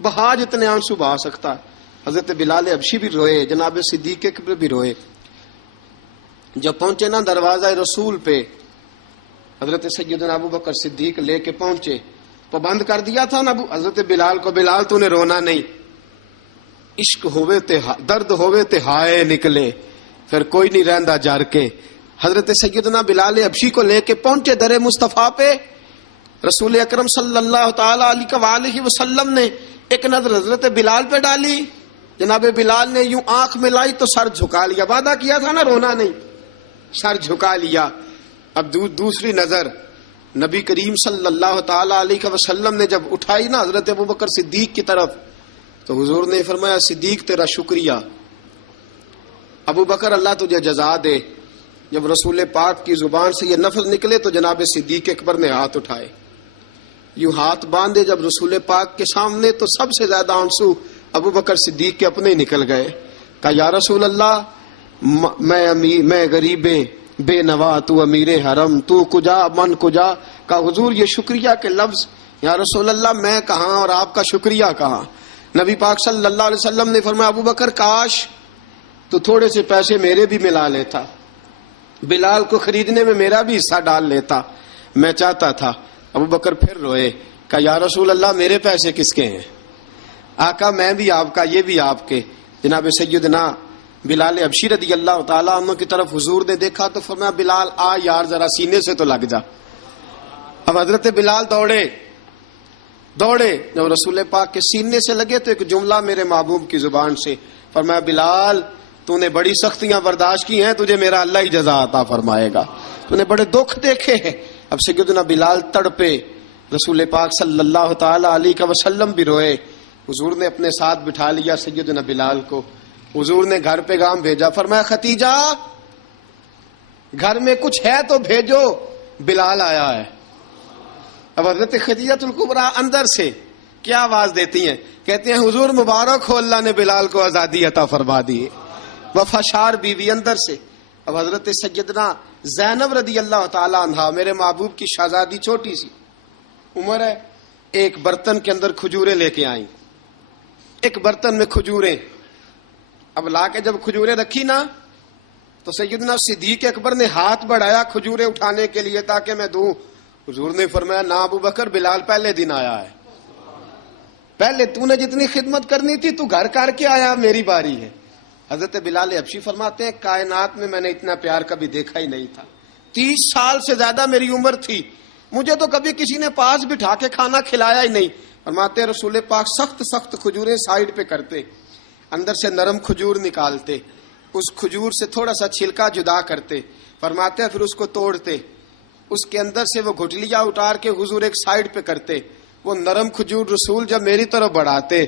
بہا جتنے آنسو بہا سکتا ہے. حضرت بلال حبشی بھی روئے, جناب صدیق اکبر بھی روئے. جب پہنچے نا دروازہ رسول پہ, حضرت سیدنا ابو بکر صدیق لے کے پہنچے, پابند کر دیا تھا نا حضرت بلال کو, بلال تو نے رونا نہیں, عشق ہوئے تے درد ہوئے تے ہائے نکلے, پھر کوئی نہیں رہندا جار کے. حضرت سیدنا بلال حبشی کو لے کے پہنچے در مصطفیٰ پہ. رسول اکرم صلی اللہ تعالی علیہ وسلم نے ایک نظر حضرت بلال پہ ڈالی. جناب بلال نے یوں آنکھ ملائی تو سر جھکا لیا, وعدہ کیا تھا نا رونا نہیں, سر جھکا لیا. اب دوسری نظر نبی کریم صلی اللہ تعالی علیہ وسلم نے جب اٹھائی نا حضرت ابو بکر صدیق کی طرف, تو حضور نے فرمایا صدیق تیرا شکریہ, ابو بکر اللہ تجھے جزا دے. جب رسول پاک کی زبان سے یہ لفظ نکلے تو جناب صدیق اکبر نے ہاتھ اٹھائے, یوں ہاتھ باندھے جب رسول پاک کے سامنے, تو سب سے زیادہ آنسو ابو بکر صدیق کے اپنے نکل گئے. کہا یا رسول اللہ میں غریب بے نوا, تو امیر حرم, تو کجا من کجا. کہا حضور یہ شکریہ کے لفظ, یا رسول اللہ میں کہاں اور آپ کا شکریہ کہاں. نبی پاک صلی اللہ علیہ وسلم نے فرمایا ابو بکر کاش تو تھوڑے سے پیسے میرے بھی ملا لیتا, بلال کو خریدنے میں میرا بھی حصہ ڈال لیتا, میں چاہتا تھا. ابو بکر پھر روئے. کہا یا رسول اللہ میرے پیسے کس کے ہیں. آقا میں بھی آپ کا, یہ بھی آپ کے. جناب سیدنا بلال حبشی رضی اللہ تعالیٰ عنہ کی طرف حضور نے دیکھا تو فرمایا بلال آ یار ذرا سینے سے تو لگ جا. اب حضرت بلال دوڑے. جب رسول پاک کے سینے سے لگے تو ایک جملہ میرے محبوب کی زبان سے, فرمایا بلال تو نے بڑی سختیاں برداشت کی ہیں, تجھے میرا اللہ ہی جزا عطا فرمائے گا, تو نے بڑے دکھ دیکھے ہیں. اب سیدنا بلال تڑپے, رسول پاک صلی اللہ تعالی علیہ وسلم بھی روئے. حضور نے اپنے ساتھ بٹھا لیا سیدنا بلال کو. حضور نے گھر پیغام بھیجا, فرمایا ختیجہ گھر میں کچھ ہے تو بھیجو, بلال آیا ہے. اب حضرت خدیجہ الکبریٰ اندر سے کیا آواز دیتی ہیں, کہتے ہیں حضور مبارک ہو, اللہ نے بلال کو آزادی عطا فرما دی. وفاشار بیوی اندر سے. اب حضرت سیدنا زینب رضی اللہ تعالی عنہا, میرے محبوب کی شہزادی, چھوٹی سی عمر ہے, ایک برتن کے اندر کھجوریں لے کے آئیں, ایک برتن میں کھجوریں. اب لا کے جب کھجوریں رکھی نا تو سیدنا صدیق اکبر نے ہاتھ بڑھایا کھجوریں اٹھانے کے لیے تاکہ میں دوں. حضور نے فرمایا نہ ابو بکر, بلال پہلے دن آیا ہے. پہلے تو نے جتنی خدمت کرنی تھی تو گھر کر کے آیا، میری باری ہے۔ حضرت بلال حبشی فرماتے ہیں کائنات میں نے اتنا پیار کبھی دیکھا ہی نہیں تھا۔ 30 سال سے زیادہ میری عمر تھی، مجھے تو کبھی کسی نے پاس بٹھا کے کھانا کھلایا ہی نہیں۔ فرماتے ہیں رسول پاک سخت سخت کھجوریں سائیڈ پہ کرتے، اندر سے نرم کھجور نکالتے، اس کھجور سے تھوڑا سا چھلکا جدا کرتے، فرماتے ہیں پھر اس کو توڑتے، اس کے اندر سے وہ گھٹلیاں اتار کے حضور ایک سائیڈ پہ کرتے، وہ نرم کھجور رسول جب میری طرف بڑھاتے،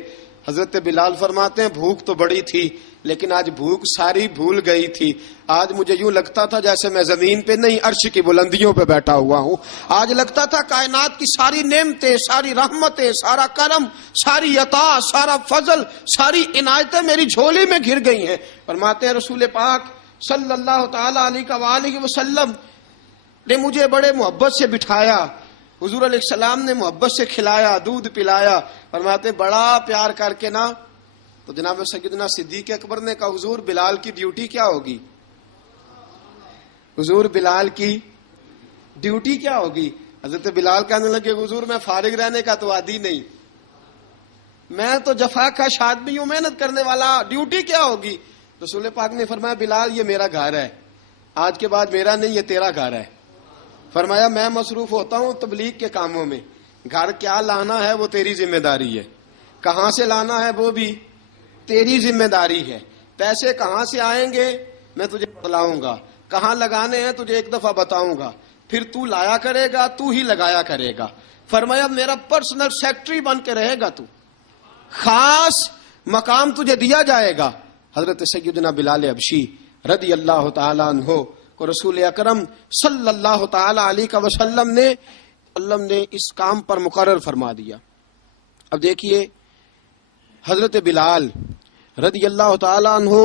حضرت بلال فرماتے ہیں بھوک تو بڑی تھی لیکن آج بھوک ساری بھول گئی تھی۔ آج مجھے یوں لگتا تھا جیسے میں زمین پہ نہیں عرش کی بلندیوں پہ بیٹھا ہوا ہوں۔ آج لگتا تھا کائنات کی ساری نعمتیں، ساری رحمتیں، سارا کرم، ساری عطا، سارا فضل، ساری عنایتیں میری جھولی میں گر گئی ہیں۔ فرماتے ہیں رسول پاک صلی اللہ تعالی علیہ وآلہ وسلم نے مجھے بڑے محبت سے بٹھایا، حضور علیہ السلام نے محبت سے کھلایا، دودھ پلایا۔ فرماتے بڑا پیار کر کے نا، تو جناب سیدنا صدیق اکبر نے کہا حضور بلال کی ڈیوٹی کیا ہوگی؟ حضور بلال کی ڈیوٹی کیا ہوگی؟ حضرت بلال کہنے لگے حضور میں فارغ رہنے کا تو عادی نہیں، میں تو جفا کش آدمی ہوں، محنت کرنے والا، ڈیوٹی کیا ہوگی؟ رسول پاک نے فرمایا بلال یہ میرا گھر ہے، آج کے بعد میرا نہیں یہ تیرا گھر ہے۔ فرمایا میں مصروف ہوتا ہوں تبلیغ کے کاموں میں، گھر کیا لانا ہے وہ تیری ذمہ داری ہے، کہاں سے لانا ہے وہ بھی تیری ذمہ داری ہے، پیسے کہاں سے آئیں گے میں تجھے بتلاؤں گا، کہاں لگانے ہیں تجھے ایک دفعہ بتاؤں گا، پھر تو لایا کرے گا، تو ہی لگایا کرے گا۔ فرمایا میرا پرسنل سیکٹری بن کے رہے گا، تو خاص مقام تجھے دیا جائے گا۔ حضرت سیدنا بلال حبشی رضی اللہ تعالی عنہ کو رسول اکرم صلی اللہ تعالی علیہ وسلم نے اس کام پر مقرر فرما دیا۔ اب دیکھیے حضرت بلال رضی اللہ تعالی عنہ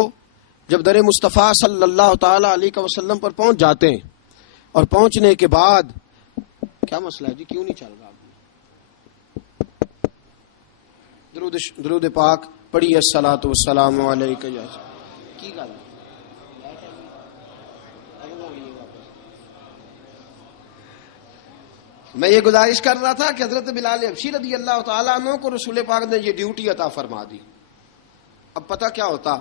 جب در مصطفیٰ صلی اللہ تعالی علیہ وسلم پر پہنچ جاتے ہیں، اور پہنچنے کے بعد کیا مسئلہ ہے جی، کیوں نہیں چل رہا؟ درود پاک پڑھیے الصلاۃ والسلام علیکہ یا کی گل میں یہ گزارش کر رہا تھا کہ حضرت بلال حبشی رضی اللہ تعالیٰ عنہ کو رسول پاک نے یہ ڈیوٹی عطا فرما دی۔ اب پتہ کیا ہوتا،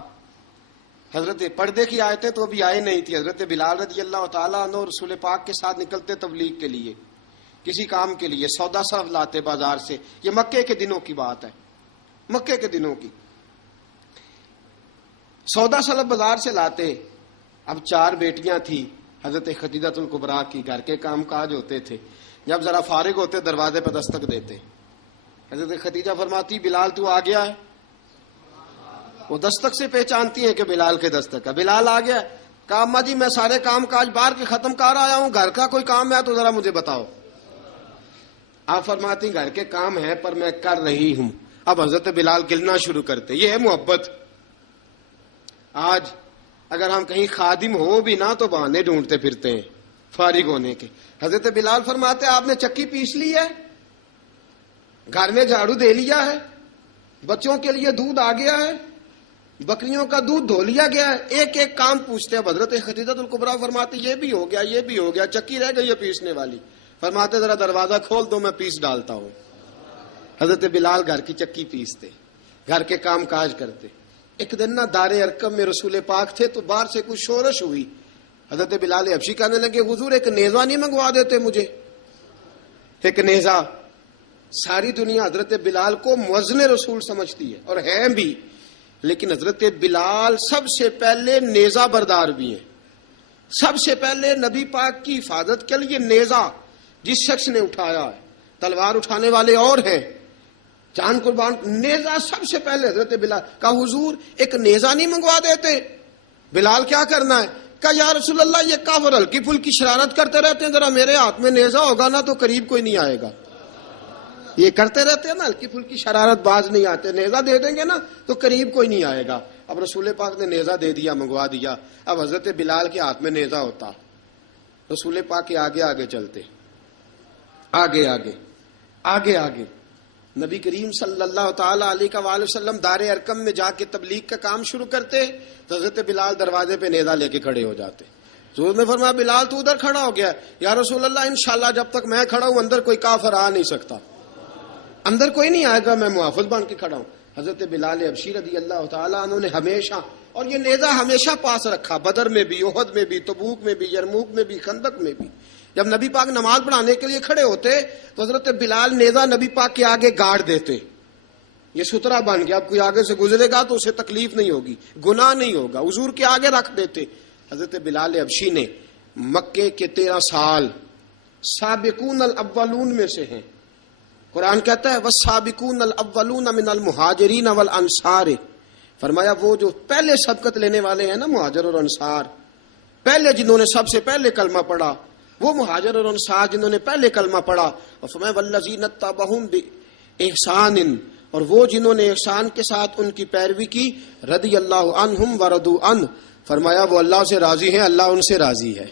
حضرت پردے کی آیتیں تو ابھی آئے نہیں تھی، حضرت بلال رضی اللہ تعالیٰ عنہ رسول پاک کے ساتھ نکلتے تبلیغ کے لیے، کسی کام کے لیے، سودا صرف لاتے بازار سے۔ یہ مکے کے دنوں کی بات ہے، مکے کے دنوں کی، سودا صرف بازار سے لاتے۔ اب 4 بیٹیاں تھیں حضرت خدیجہ الکبریٰ کی، گھر کے کام کاج ہوتے تھے، جب ذرا فارغ ہوتے دروازے پہ دستک دیتے، حضرت خدیجہ فرماتی بلال تو آ گیا ہے، وہ دستک سے پہچانتی ہے کہ بلال کے دستک ہے، بلال آ گیا۔ کہا اماں جی میں سارے کام کاج باہر کے ختم کر آیا ہوں، گھر کا کوئی کام ہے تو ذرا مجھے بتاؤ۔ آپ فرماتی گھر کے کام ہے پر میں کر رہی ہوں۔ اب حضرت بلال گلنا شروع کرتے، یہ ہے محبت۔ آج اگر ہم کہیں خادم ہو بھی نہ تو بہانے ڈھونڈتے پھرتے ہیں فارغ ہونے کے۔ حضرت بلال فرماتے آپ نے چکی پیس لی ہے، گھر میں جھاڑو دے لیا ہے، بچوں کے لیے دودھ آ گیا ہے، بکریوں کا دودھ دھو لیا گیا ہے، ایک ایک کام پوچھتے ہیں۔ حضرت خدیجہ الکبریٰ فرماتی یہ بھی ہو گیا، یہ بھی ہو گیا، چکی رہ گئی ہے پیسنے والی۔ فرماتے ذرا دروازہ کھول دو میں پیس ڈالتا ہوں۔ حضرت بلال گھر کی چکی پیستے، گھر کے کام کاج کرتے۔ ایک دن نہ دار ارقم میں رسول پاک تھے تو باہر سے کچھ شورش ہوئی، حضرت بلال حبشی کہنے لگے حضور ایک نیزہ نہیں منگوا دیتے مجھے؟ ایک نیزہ۔ ساری دنیا حضرت بلال کو مؤذن رسول سمجھتی ہے اور ہیں بھی، لیکن حضرت بلال سب سے پہلے نیزہ بردار بھی ہیں۔ سب سے پہلے نبی پاک کی حفاظت کے لیے نیزہ جس شخص نے اٹھایا ہے، تلوار اٹھانے والے اور ہیں، جان قربان، نیزہ سب سے پہلے حضرت بلال۔ کہا حضور ایک نیزہ نہیں منگوا دیتے؟ بلال کیا کرنا ہے؟ کہا یا رسول اللہ یہ کافر ہلکی پھلکی شرارت کرتے رہتے ہیں، ذرا میرے ہاتھ میں نیزہ ہوگا نا تو قریب کوئی نہیں آئے گا۔ یہ کرتے رہتے ہیں نا ہلکی پھلکی شرارت، باز نہیں آتے، نیزہ دے دیں گے نا تو قریب کوئی نہیں آئے گا۔ اب رسول پاک نے نیزہ دے دیا، منگوا دیا۔ اب حضرت بلال کے ہاتھ میں نیزہ ہوتا، رسول پاک کے آگے آگے چلتے، آگے آگے آگے آگے۔ نبی کریم صلی اللہ تعالی علیہ وآلہ وسلم دار ارقم میں جا کے تبلیغ کا کام شروع کرتے تو حضرت بلال دروازے پہ نیزہ لے کے کھڑے ہو جاتے۔ حضور نے فرمایا بلال تو ادھر کھڑا ہو گیا، یا رسول اللہ انشاءاللہ جب تک میں کھڑا ہوں اندر کوئی کافر آ نہیں سکتا۔ اندر کوئی نہیں آئے گا، میں محافظ بن کے کھڑا ہوں۔ حضرت بلال حبشی رضی اللہ تعالیٰ عنہ نے ہمیشہ، اور یہ نیزہ ہمیشہ پاس رکھا، بدر میں بھی، احد میں بھی، تبوک میں بھی، یرموک میں بھی، خندق میں بھی۔ جب نبی پاک نماز پڑھانے کے لیے کھڑے ہوتے تو حضرت بلال نیزہ نبی پاک کے آگے گاڑ دیتے، یہ سترا بن گیا، اب کوئی آگے سے گزرے گا تو اسے تکلیف نہیں ہوگی، گناہ نہیں ہوگا، حضور کے آگے رکھ دیتے۔ حضرت بلال حبشی نے مکے کے 13 سال سابقون الاولون میں سے ہیں۔ قرآن کہتا ہے والسابقون الاولون من المہاجرین والانصار، فرمایا وہ جو پہلے سبقت لینے والے ہیں نا، مہاجر اور انصار، پہلے جنہوں نے سب سے پہلے کلمہ پڑھا، وہ مہاجر اور انصار جنہوں نے پہلے کلمہ پڑھا۔ اور فرمایا والذین اتبعوہم باحسان، اور وہ جنہوں نے احسان کے ساتھ ان کی پیروی کی، رضی اللہ عنہم ورضوا عنہ، فرمایا وہ اللہ سے راضی ہیں، اللہ ان سے راضی ہے،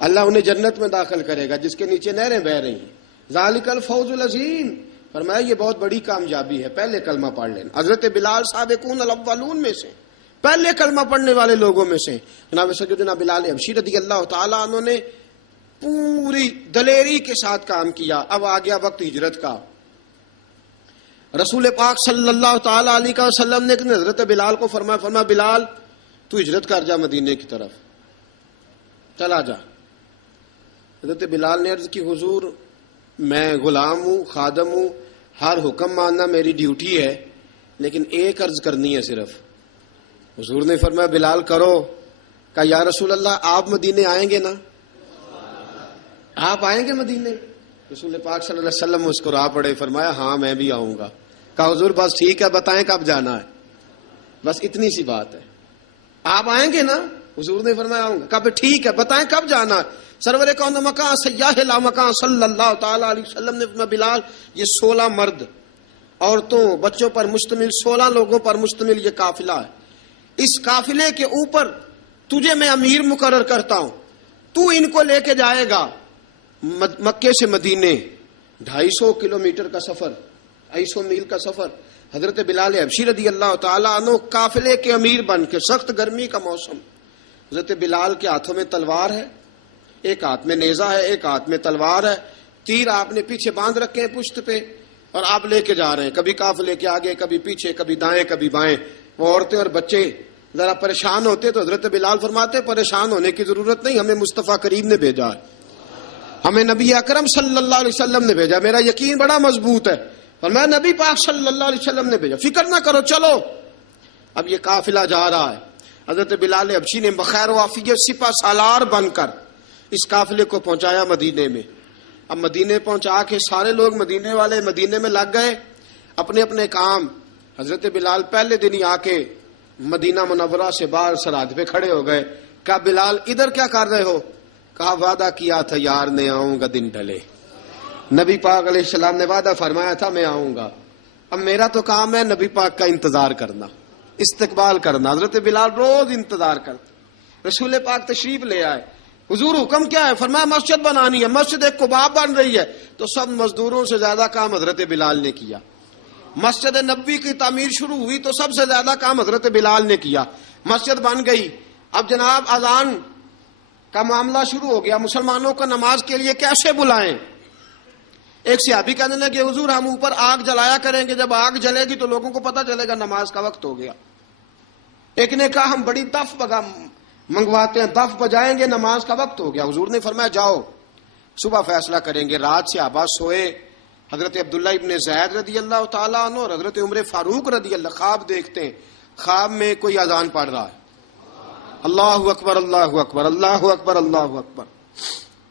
اللہ انہیں جنت میں داخل کرے گا جس کے نیچے نہریں بہہ رہی ہیں۔ ذالک الفوز العظیم، فرمایا یہ بہت بڑی کامیابی ہے، پہلے کلمہ پڑھ لینا۔ حضرت بلال سابقون الاولون میں سے، پہلے کلمہ پڑھنے والے لوگوں میں سے۔ جناب سیدنا بلال حبشی رضی اللہ تعالیٰ عنہ نے پوری دلیری کے ساتھ کام کیا۔ اب آ گیا وقت ہجرت کا۔ رسول پاک صلی اللہ تعالیٰ علیہ وسلم نے حضرت بلال کو فرمایا بلال تو ہجرت کر جا مدینے کی طرف، چلا جا۔ حضرت بلال نے عرض کی حضور میں غلام ہوں، خادم ہوں، ہر حکم ماننا میری ڈیوٹی ہے، لیکن ایک عرض کرنی ہے صرف۔ حضور نے فرمایا بلال کرو۔ کہا یا رسول اللہ آپ مدینے آئیں گے نا؟ آپ آئیں گے مدینے؟ رسول پاک صلی اللہ علیہ وسلم مسکرا پڑے، فرمایا ہاں میں بھی آؤں گا۔ کہا حضور بس ٹھیک ہے، بتائیں کب جانا ہے، بس اتنی سی بات ہے، آپ آئیں گے نا؟ حضور نے فرمایا آؤں گا۔ کہا ٹھیک ہے، بتائیں کب جانا ہے۔ سرور کون مکان سیاح لا مکان صلی اللہ تعالی علیہ وسلم نے فرمایا بلال یہ 16 مرد، عورتوں، بچوں پر مشتمل 16 لوگوں پر مشتمل یہ قافلہ ہے، اس قافلے کے اوپر تجھے میں امیر مقرر کرتا ہوں، تو ان کو لے کے جائے گا مکے سے مدینے، 250 کلومیٹر کا سفر، 250 میل کا سفر۔ حضرت بلال حبشی رضی اللہ تعالیٰ عنہ قافلے کے امیر بن کے، سخت گرمی کا موسم، حضرت بلال کے ہاتھوں میں تلوار ہے، ایک ہاتھ میں نیزہ ہے، ایک ہاتھ میں تلوار ہے، تیر آپ نے پیچھے باندھ رکھے ہیں پشت پہ، اور آپ لے کے جا رہے ہیں، کبھی قافلے کے آگے، کبھی پیچھے، کبھی دائیں کبھی بائیں۔ وہ عورتیں اور بچے ذرا پریشان ہوتے تو حضرت بلال فرماتے پریشان ہونے کی ضرورت نہیں، ہمیں مصطفیٰ کریم نے بھیجا ہے، ہمیں نبی اکرم صلی اللہ علیہ وسلم نے بھیجا، میرا یقین بڑا مضبوط ہے، فرمایا نبی پاک صلی اللہ علیہ وسلم نے بھیجا، فکر نہ کرو چلو۔ اب یہ قافلہ جا رہا ہے، حضرت بلال حبشی نے بخیر و عافیت سپہ سالار بن کر اس قافلے کو پہنچایا مدینے میں۔ اب مدینے پہنچا کے سارے لوگ مدینے والے مدینے میں لگ گئے اپنے اپنے کام۔ حضرت بلال پہلے دن ہی آ کے مدینہ منورہ سے باہر سرحد پہ کھڑے ہو گئے۔ کہا بلال ادھر کیا کر رہے ہو؟ کہا وعدہ کیا تھا یار نے آؤں گا دن ڈھلے، نبی پاک علیہ السلام نے وعدہ فرمایا تھا میں آؤں گا، اب میرا تو کام ہے نبی پاک کا انتظار کرنا، استقبال کرنا۔ حضرت بلال روز انتظار کرتے، رسول پاک تشریف لے آئے، حضور حکم کیا ہے؟ فرمایا مسجد بنانی ہے، مسجد قباء بن رہی ہے، تو سب مزدوروں سے زیادہ کام حضرت بلال نے کیا۔ مسجد نبوی کی تعمیر شروع ہوئی تو سب سے زیادہ کام حضرت بلال نے کیا، مسجد بن گئی۔ اب جناب اذان کا معاملہ شروع ہو گیا، مسلمانوں کو نماز کے لیے کیسے بلائیں؟ ایک صحابی کہنے لگے حضور ہم اوپر آگ جلایا کریں گے، جب آگ جلے گی تو لوگوں کو پتہ چلے گا نماز کا وقت ہو گیا۔ ایک نے کہا ہم بڑی دف منگواتے ہیں، دف بجائیں گے، نماز کا وقت ہو گیا۔ حضور نے فرمایا جاؤ صبح فیصلہ کریں گے۔ رات سے صحابہ سوئے، حضرت عبداللہ ابن زید رضی اللہ تعالیٰ عنہ اور حضرت عمر فاروق رضی اللہ خواب دیکھتے ہیں، خواب میں کوئی اذان پڑھ رہا ہے، اللہ اکبر اللہ اکبر اللہ اکبر اللہ اکبر۔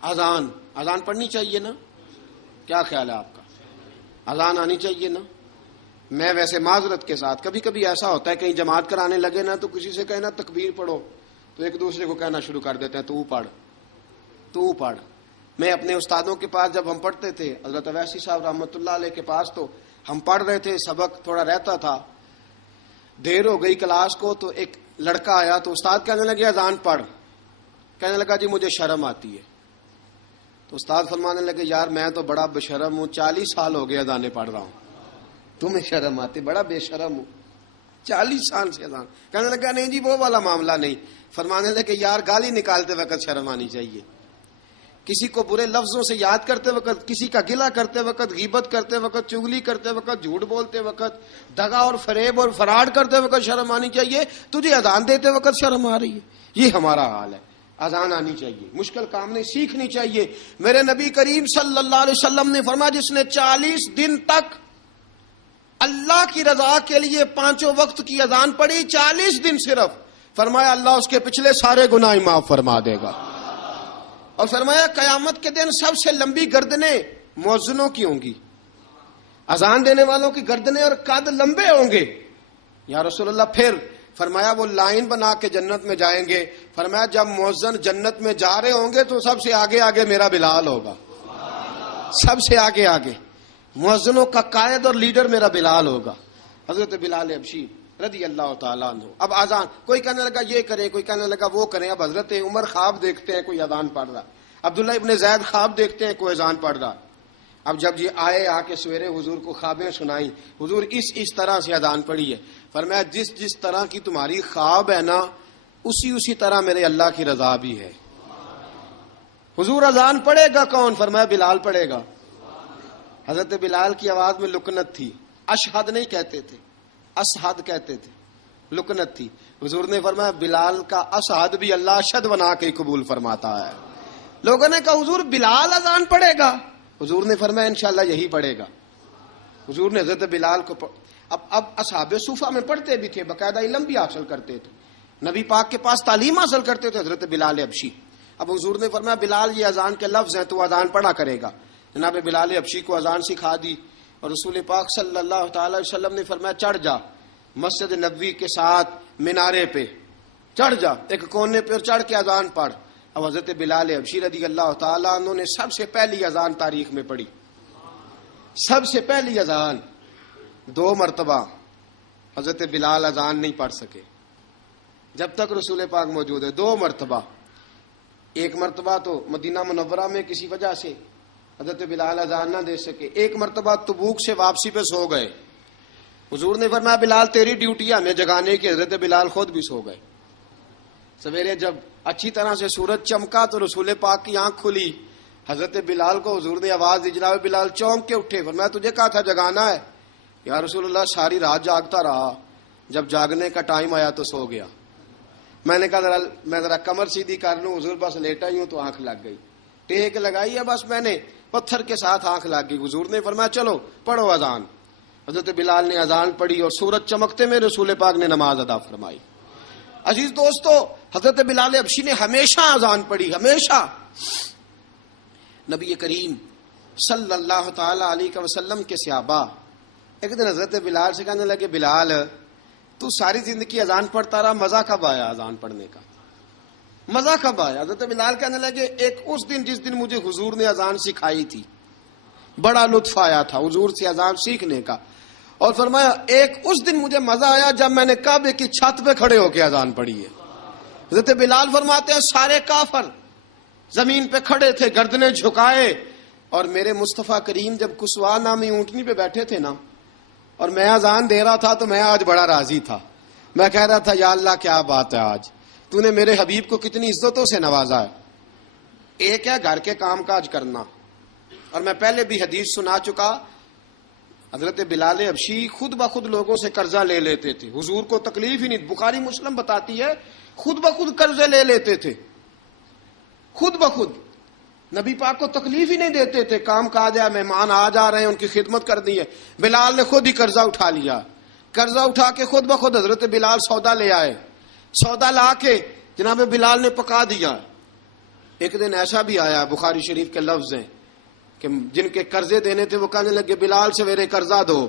اذان پڑھنی چاہیے نا؟ کیا خیال ہے آپ کا؟ اذان آنی چاہیے نا؟ میں ویسے معذرت کے ساتھ کبھی کبھی ایسا ہوتا ہے کہیں جماعت کرانے لگے نا تو کسی سے کہنا تکبیر پڑھو تو ایک دوسرے کو کہنا شروع کر دیتے ہیں تو پڑھ۔ میں اپنے استادوں کے پاس جب ہم پڑھتے تھے، حضرت اویسی صاحب رحمۃ اللہ علیہ کے پاس، تو ہم پڑھ رہے تھے، سبق تھوڑا رہتا تھا، دیر ہو گئی کلاس کو تو ایک لڑکا آیا تو استاد کہنے لگے اذان پڑھ، کہنے لگا جی مجھے شرم آتی ہے۔ تو استاد فرمانے لگے یار میں تو بڑا بے شرم ہوں، 40 سال ہو گئے اذانیں پڑھ رہا ہوں، تمہیں شرم آتی؟ بڑا بے شرم ہوں، 40 سال سے اذان۔ کہنے لگا نہیں جی وہ والا معاملہ نہیں۔ فرمانے لگے یار گالی نکالتے وقت شرم آنی چاہیے، کسی کو برے لفظوں سے یاد کرتے وقت، کسی کا گلہ کرتے وقت، غیبت کرتے وقت، چغلی کرتے وقت، جھوٹ بولتے وقت، دغا اور فریب اور فراڈ کرتے وقت شرم آنی چاہیے. تجھے اذان دیتے وقت شرم آ رہی ہے. یہ ہمارا حال ہے. اذان آنی چاہیے، مشکل کام نہیں، سیکھنی چاہیے. میرے نبی کریم صلی اللہ علیہ وسلم نے فرمایا جس نے 40 دن تک اللہ کی رضا کے لیے 5 وقت کی اذان پڑھی، 40 دن صرف، فرمایا اللہ اس کے پچھلے سارے گناہ معاف فرما دے گا. اور فرمایا قیامت کے دن سب سے لمبی گردنیں مؤذنوں کی ہوں گی، اذان دینے والوں کی گردنیں اور قد لمبے ہوں گے. یا رسول اللہ پھر؟ فرمایا وہ لائن بنا کے جنت میں جائیں گے. فرمایا جب مؤذن جنت میں جا رہے ہوں گے تو سب سے آگے آگے میرا بلال ہوگا، سب سے آگے آگے مؤذنوں کا قائد اور لیڈر میرا بلال ہوگا، حضرت بلال حبشی رضی اللہ تعالیٰ عنہ. اب اذان کوئی کہنے لگا یہ کریں، کوئی کہنے لگا وہ کریں. اب حضرت عمر خواب دیکھتے ہیں کوئی اذان پڑھ رہا، عبداللہ ابن زید خواب دیکھتے ہیں کوئی اذان پڑھ رہا. اب جب یہ آئے آ کے سویرے حضور کو خوابیں سنائیں، حضور اس طرح سے اذان پڑھی ہے. فرمایا جس طرح کی تمہاری خواب ہے نا اسی طرح میرے اللہ کی رضا بھی ہے. حضور اذان پڑھے گا کون؟ فرمایا بلال پڑھے گا. حضرت بلال کی آواز میں لکنت تھی، اشہد نہیں کہتے تھے، اشہد کہتے تھے، لکنت تھی. حضور نے فرمایا بلال کا اشہد بھی اللہ اشہد بنا کے قبول فرماتا ہے. لوگوں نے کہا حضور بلال اذان پڑھے گا؟ حضور نے فرمایا انشاءاللہ یہی پڑھے گا. حضور نے حضرت بلال کو اب اصحاب صوفہ میں پڑھتے بھی تھے، باقاعدہ علم بھی حاصل کرتے تھے، نبی پاک کے پاس تعلیم حاصل کرتے تھے حضرت بلال حبشی. اب حضور نے فرمایا بلال یہ اذان کے لفظ ہیں تو اذان پڑھا کرے گا. جناب بلال حبشی کو اذان سکھا دی اور رسول پاک صلی اللہ تعالی وسلم نے فرمایا چڑھ جا مسجد نبوی کے ساتھ مینارے پہ، چڑھ جا ایک کونے پہ اور چڑھ کے اذان پڑھ. اب حضرت بلال حبشی رضی اللہ تعالیٰ عنہ نے سب سے پہلی اذان تاریخ میں پڑھی، سب سے پہلی اذان. 2 مرتبہ حضرت بلال اذان نہیں پڑھ سکے جب تک رسول پاک موجود ہے. 2 مرتبہ، ایک مرتبہ تو مدینہ منورہ میں کسی وجہ سے حضرت بلال اذان نہ دے سکے، ایک مرتبہ تبوک سے واپسی پہ سو گئے. حضور نے فرمایا بلال تیری ڈیوٹی ہے ہمیں جگانے کی. حضرت بلال خود بھی سو گئے. سویرے جب اچھی طرح سے سورج چمکا تو رسول پاک کی آنکھ کھلی. حضرت بلال کو حضور نے آواز دی، جناب بلال چونک کے اٹھے. فرمایا تجھے کہا تھا جگانا ہے. یا رسول اللہ ساری رات جاگتا رہا، جب جاگنے کا ٹائم آیا تو سو گیا. میں نے کہا میں ذرا کمر سیدھی کر لوں. حضور بس لیٹا ہی ہوں تو آنکھ لگ گئی، ٹیک لگائی ہے بس میں نے، پتھر کے ساتھ آنکھ لگ گئی. حضور نے فرمایا چلو پڑھو اذان. حضرت بلال نے اذان پڑھی اور سورج چمکتے میں رسول پاک نے نماز ادا فرمائی. عزیز دوستو حضرت بلال حبشی نے ہمیشہ اذان پڑھی، ہمیشہ. نبی کریم صلی اللہ تعالی علیہ وسلم کے صحابہ ایک دن حضرت بلال سے کہنے لگے بلال تو ساری زندگی اذان پڑھتا رہا، مزہ کب آیا اذان پڑھنے کا؟ مزہ کب آیا؟ حضرت بلال کہنے لگے ایک اس دن جس دن مجھے حضور نے اذان سکھائی تھی، بڑا لطف آیا تھا حضور سے اذان سیکھنے کا. اور فرمایا ایک اس دن مجھے مزہ آیا جب میں نے کعبے کی چھت پہ کھڑے ہو کے اذان پڑھی ہے. حضرت بلال فرماتے ہیں سارے کافر زمین پہ کھڑے تھے گردنیں جھکائے، اور میرے مصطفیٰ کریم جب کسوا نامی اونٹنی پہ بیٹھے تھے نا اور میں اذان دے رہا تھا تو میں آج بڑا راضی تھا. میں کہہ رہا تھا یا اللہ کیا بات ہے، آج تو نے میرے حبیب کو کتنی عزتوں سے نوازا ہے. ایک ہے گھر کے کام کاج کرنا، اور میں پہلے بھی حدیث سنا چکا، حضرت بلال حبشی خود بخود لوگوں سے قرضہ لے لیتے تھے، حضور کو تکلیف ہی نہیں. بخاری مسلم بتاتی ہے خود بخود قرضے لے لیتے تھے، خود بخود نبی پاک کو تکلیف ہی نہیں دیتے تھے. کام کاج ہے، مہمان آ جا رہے ہیں ان کی خدمت کرنی ہے. بلال نے خود ہی قرضہ اٹھا لیا، قرضہ اٹھا کے خود بخود حضرت بلال سودا لے آئے، سودا لا کے جناب بلال نے پکا دیا. ایک دن ایسا بھی آیا بخاری شریف کے لفظ ہیں کہ جن کے قرضے دینے تھے وہ کہنے لگے بلال سویرے قرضہ دو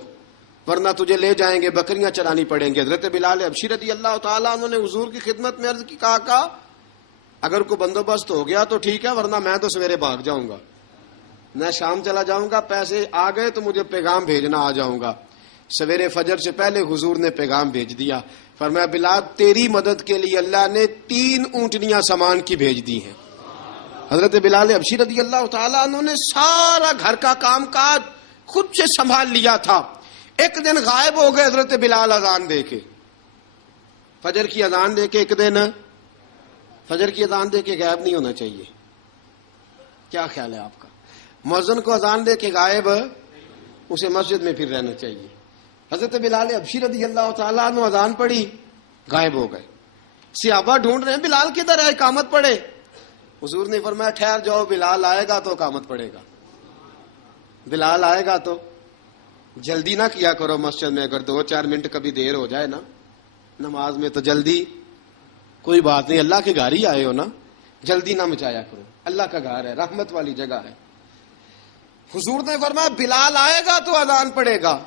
ورنہ تجھے لے جائیں گے، بکریاں چرانی پڑیں گے. حضرت بلال حبشی رضی اللہ تعالیٰ انہوں نے حضور کی خدمت میں عرض کی، کہا اگر کوئی بندوبست ہو گیا تو ٹھیک ہے ورنہ میں تو سویرے بھاگ جاؤں گا، میں شام چلا جاؤں گا، پیسے آ گئے تو مجھے پیغام بھیجنا آ جاؤں گا. سویرے فجر سے پہلے حضور نے پیغام بھیج دیا. فرمایا بلال تیری مدد کے لیے اللہ نے 3 اونٹنیاں سامان کی بھیج دی ہیں. حضرت بلال حبشی رضی اللہ تعالیٰ عنہ نے سارا گھر کا کام کاج خود سے سنبھال لیا تھا. ایک دن غائب ہو گئے حضرت بلال اذان دے کے، فجر کی اذان دے کے. ایک دن فجر کی اذان دے کے غائب نہیں ہونا چاہیے. کیا خیال ہے آپ کا؟ مؤذن کو اذان دے کے غائب اسے مسجد میں پھر رہنا چاہیے. حضرت بلال حبشی رضی اللہ تعالیٰ عنہ اذان پڑھی, غائب ہو گئے. صحابہ ڈھونڈ رہے ہیں بلال کدھر ہے, اقامت پڑھے. حضور نے فرمایا ٹھہر جاؤ, بلال آئے گا تو اقامت پڑھے گا. بلال آئے گا تو جلدی نہ کیا کرو مسجد میں. اگر 2-4 منٹ کبھی دیر ہو جائے نا نماز میں تو جلدی کوئی بات نہیں, اللہ کے گھر ہی آئے ہو نا, جلدی نہ مچایا کرو. اللہ کا گھر ہے, رحمت والی جگہ ہے. حضور نے فرمایا بلال آئے گا تو اذان پڑے گا.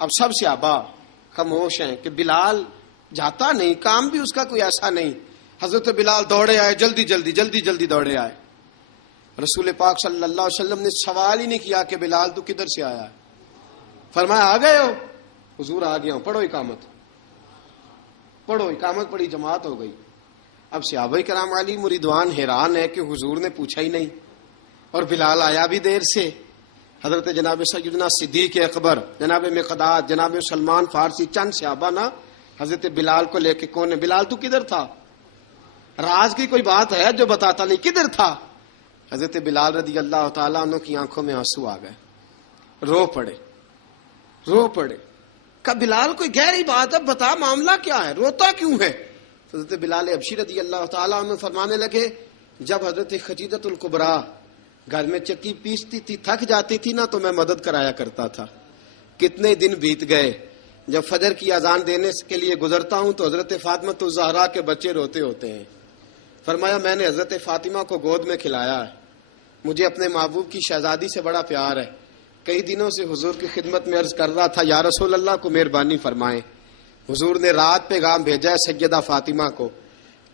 اب سب صحابہ خاموش ہیں کہ بلال جاتا نہیں, کام بھی اس کا کوئی ایسا نہیں. حضرت بلال دوڑے آئے, جلدی جلدی جلدی جلدی دوڑے آئے. رسول پاک صلی اللہ علیہ وسلم نے سوال ہی نہیں کیا کہ بلال تو کدھر سے آیا ہے. فرمایا آ گئے ہو؟ حضور آ گیا ہوں. پڑھو اقامت, پڑھو اقامت پڑھی, جماعت ہو گئی. اب صحابہ کرام علی مریدوان حیران ہے کہ حضور نے پوچھا ہی نہیں اور بلال آیا بھی دیر سے. حضرت جناب سیدنا صدیق اکبر, جناب مقداد, جناب سلمان فارسی, چند صحابہ نا حضرت بلال کو لے کے کون ہے, بلال تو کدھر تھا؟ راز کی کوئی بات ہے جو بتاتا نہیں, کدھر تھا؟ حضرت بلال رضی اللہ تعالیٰ عنہ کی آنکھوں میں آنسو آ گئے, رو پڑے, رو پڑے. کہ بلال کوئی گہری بات ہے, بتا معاملہ کیا ہے, روتا کیوں ہے؟ حضرت بلال حبشی رضی اللہ تعالیٰ عنہ فرمانے لگے جب حضرت خدیجہ الکبریٰ گھر میں چکی پیستی تھی, تھک جاتی تھی نا تو میں مدد کرایا کرتا تھا. کتنے دن بیت گئے, جب فجر کی اذان دینے کے لیے گزرتا ہوں تو حضرت فاطمہ الزہرا کے بچے روتے ہوتے ہیں. فرمایا میں نے حضرت فاطمہ کو گود میں کھلایا ہے, مجھے اپنے محبوب کی شہزادی سے بڑا پیار ہے. کئی دنوں سے حضور کی خدمت میں عرض کر رہا تھا یا رسول اللہ کو مہربانی فرمائیں. حضور نے رات پیغام بھیجا ہے سیدہ فاطمہ کو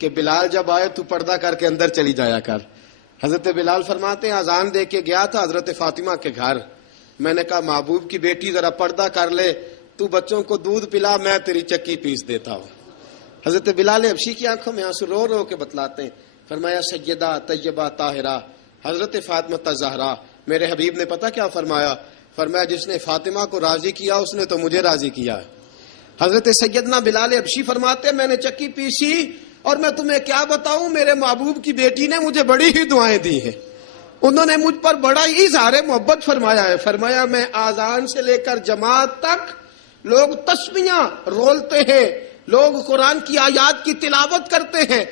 کہ بلال جب آئے تو پردہ کر کے اندر چلی جایا کر. حضرت بلال فرماتے ہیں اذان دے کے گیا تھا حضرت فاطمہ کے گھر, میں نے کہا محبوب کی بیٹی ذرا پردہ کر لے, تو بچوں کو دودھ پلا, میں تیری چکی پیس دیتا ہوں. حضرت بلال حبشی کی آنکھوں میں آنسو رو رو کے بتلاتے ہیں. فرمایا سیدہ طیبہ طاہرہ حضرت فاطمہ الزہرا, میرے حبیب نے پتہ کیا فرمایا؟ فرمایا جس نے فاطمہ کو راضی کیا اس نے تو مجھے راضی کیا ہے. حضرت سیدنا بلال حبشی فرماتے ہیں میں نے چکی پیسی اور میں تمہیں کیا بتاؤں, میرے محبوب کی بیٹی نے مجھے بڑی ہی دعائیں دی ہیں, انہوں نے مجھ پر بڑا ہی اظہار محبت فرمایا ہے. فرمایا میں آذان سے لے کر جماعت تک لوگ تسبیحاں رولتے ہیں, لوگ قرآن کی آیات کی تلاوت کرتے ہیں,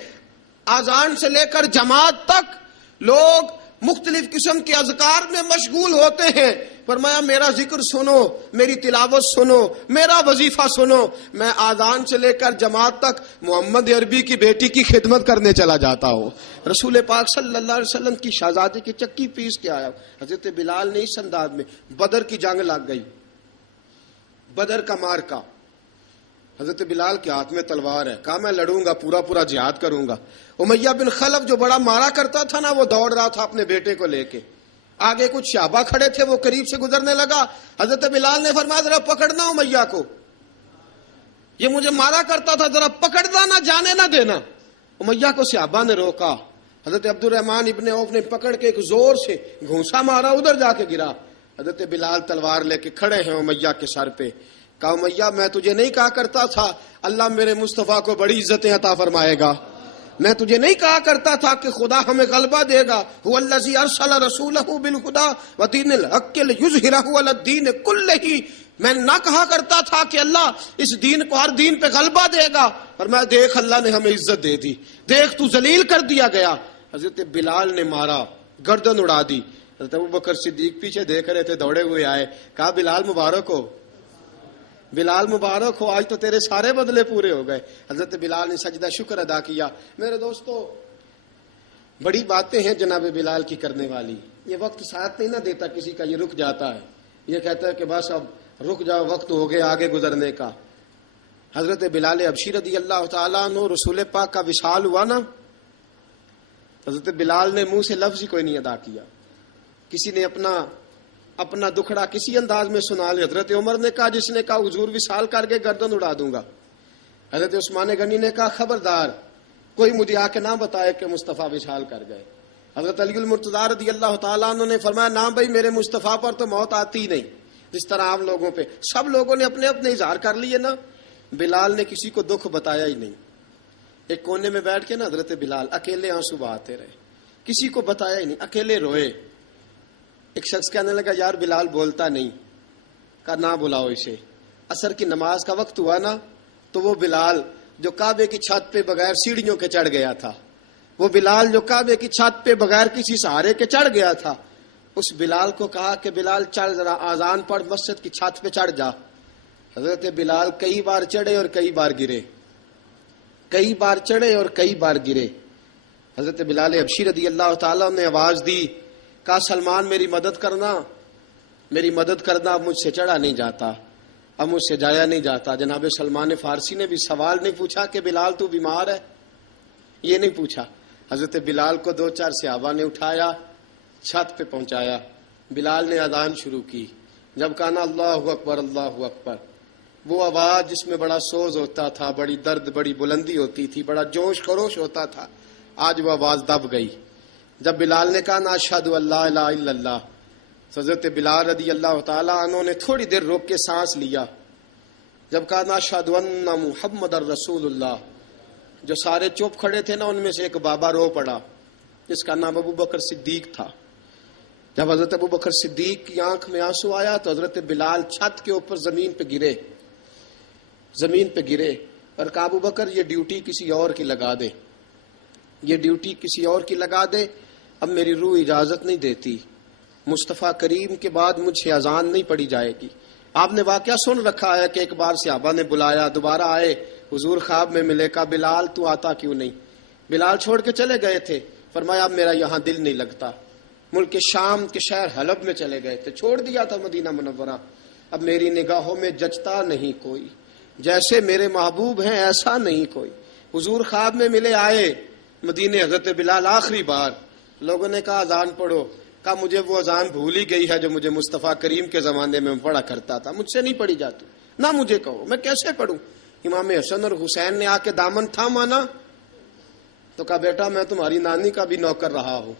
آذان سے لے کر جماعت تک لوگ مختلف قسم کے اذکار میں مشغول ہوتے ہیں. فرمایا میرا ذکر سنو, میری تلاوت سنو, میرا وظیفہ سنو. میں آذان سے لے کر جماعت تک محمد عربی کی بیٹی کی خدمت کرنے چلا جاتا ہوں. رسول پاک صلی اللہ علیہ وسلم کی شہزادی کی چکی پیس کے آیا. حضرت بلال نے اس انداز میں, بدر کی جنگ لگ گئی, بدر کا مارکا, حضرت بلال کے ہاتھ میں تلوار ہے, کہا میں لڑوں گا, پورا پورا جہاد کروں گا. امیہ بن خلف جو بڑا مارا کرتا تھا نا, وہ دوڑ رہا تھا اپنے بیٹے کو لے کے. آگے کچھ صحابہ کھڑے تھے, وہ قریب سے گزرنے لگا. حضرت بلال نے فرمایا ذرا پکڑنا امیہ کو, یہ مجھے مارا کرتا تھا, ذرا پکڑنا, نہ جانے نہ دینا. امیہ کو صحابہ نے روکا. حضرت عبد الرحمن ابن عوف نے پکڑ کے ایک زور سے گھونسا مارا, ادھر جا کے گرا. حضرت بلال تلوار لے کے کھڑے ہیں امیہ کے سر پہ. کہا امیہ میں تجھے نہیں کہا کرتا تھا اللہ میرے مصطفیٰ کو بڑی عزتیں عطا فرمائے گا؟ میں تجھے نہیں کہا کرتا تھا کہ خدا ہمیں غلبہ دے گا؟ هو الذی ارسل رسولہ بالہدی ودین الحق لیظہرہ علی الدین کلہ. میں نہ کہا کرتا تھا کہ اللہ اس دین کو ہر دین پہ غلبہ دے گا, اور میں دیکھ اللہ نے ہمیں عزت دے دی, دیکھ تو ذلیل کر دیا گیا. حضرت بلال نے مارا, گردن اڑا دی. حضرت ابوبکر صدیق پیچھے دیکھ رہے تھے, دوڑے ہوئے آئے, کہا بلال مبارک ہو, بلال مبارک ہو, آج تو تیرے سارے بدلے پورے ہو گئے. حضرت بلال نے سجدہ شکر ادا کیا. میرے دوستو بڑی باتیں ہیں جناب بلال کی کرنے والی. یہ وقت ساتھ نہیں نہ دیتا کسی کا, یہ رک جاتا ہے, یہ کہتا ہے کہ بس اب رک جاؤ, وقت ہو گیا آگے گزرنے کا. حضرت بلال حبشی رضی اللہ تعالیٰ عنہ رسول پاک کا وصال ہوا نا, حضرت بلال نے منہ سے لفظ ہی کوئی نہیں ادا کیا. کسی نے اپنا دکھڑا کسی انداز میں سنا لیا. حضرت عمر نے کہا, جس نے کہا حضور وصال کر کے گردن اڑا دوں گا. حضرت عثمان غنی نے کہا خبردار کوئی مجھے آ کے نہ بتائے کہ مصطفیٰ وصال کر گئے. حضرت علی المرتضیٰ رضی اللہ تعالیٰ عنہ نے فرمایا نہ بھائی, میرے مصطفیٰ پر تو موت آتی ہی نہیں, جس طرح عام لوگوں پہ. سب لوگوں نے اپنے اپنے اظہار کر لیے نا, بلال نے کسی کو دکھ بتایا ہی نہیں. ایک کونے میں بیٹھ کے نا حضرت بلال اکیلے آنسو بہاتے رہے کسی کو بتایا ہی نہیں، اکیلے روئے۔ ایک شخص کہنے لگا یار بلال بولتا نہیں، کہا نہ بلاؤ اسے۔ عصر کی نماز کا وقت ہوا نا، تو وہ بلال جو کعبے کی چھت پہ بغیر سیڑھیوں کے چڑھ گیا تھا، وہ بلال جو کعبے کی چھت پہ بغیر کسی سہارے کے چڑھ گیا تھا، اس بلال کو کہا کہ بلال چڑھ ذرا، آذان پڑھ، مسجد کی چھت پہ چڑھ جا۔ حضرت بلال کئی بار چڑھے اور کئی بار گرے، کئی بار چڑھے اور کئی بار گرے۔ حضرت بلال حبشی رضی اللہ تعالیٰ نے آواز دی، کہا سلمان میری مدد کرنا، میری مدد کرنا، اب مجھ سے چڑھا نہیں جاتا، اب مجھ سے جایا نہیں جاتا۔ جناب سلمان فارسی نے بھی سوال نہیں پوچھا کہ بلال تو بیمار ہے، یہ نہیں پوچھا۔ حضرت بلال کو 2-4 صحابہ نے اٹھایا، چھت پہ پہنچایا۔ بلال نے اذان شروع کی۔ جب کہا نا اللہ اکبر اللہ اکبر، وہ آواز جس میں بڑا سوز ہوتا تھا، بڑی درد، بڑی بلندی ہوتی تھی، بڑا جوش خروش ہوتا تھا، آج وہ آواز دب گئی۔ جب بلال نے کہا نا اشہد ان لا الہ الا اللہ، حضرت بلال رضی اللہ تعالیٰ عنہ نے تھوڑی دیر روک کے سانس لیا۔ جب کہا نا اشہد ان محمد الرسول اللہ، جو سارے چپ کھڑے تھے نا، ان میں سے ایک بابا رو پڑا جس کا نام ابو بکر صدیق تھا۔ جب حضرت ابو بکر صدیق کی آنکھ میں آنسو آیا تو حضرت بلال چھت کے اوپر زمین پہ گرے، زمین پہ گرے اور کہا ابو بکر یہ ڈیوٹی کسی اور کی لگا دے، یہ ڈیوٹی کسی اور کی لگا دے، اب میری روح اجازت نہیں دیتی، مصطفیٰ کریم کے بعد مجھ سے اذان نہیں پڑھی جائے گی۔ آپ نے واقعہ سن رکھا ہے کہ ایک بار صحابہ نے بلایا، دوبارہ آئے، حضور خواب میں ملے، کہا بلال تو آتا کیوں نہیں؟ بلال چھوڑ کے چلے گئے تھے، فرمایا اب میرا یہاں دل نہیں لگتا۔ ملک شام کے شہر حلب میں چلے گئے تھے، چھوڑ دیا تھا مدینہ منورہ، اب میری نگاہوں میں جچتا نہیں کوئی، جیسے میرے محبوب ہیں ایسا نہیں کوئی۔ حضور خواب میں ملے، آئے مدینے، حضرت بلال آخری بار، لوگوں نے کہا اذان پڑھو، کہا مجھے وہ اذان بھول ہی گئی ہے جو مجھے مصطفیٰ کریم کے زمانے میں پڑھا کرتا تھا، مجھ سے نہیں پڑھی جاتی، نہ مجھے کہو، میں کیسے پڑھوں؟ امام حسن اور حسین نے آ کے دامن تھاما نا، تو کہا بیٹا میں تمہاری نانی کا بھی نوکر رہا ہوں،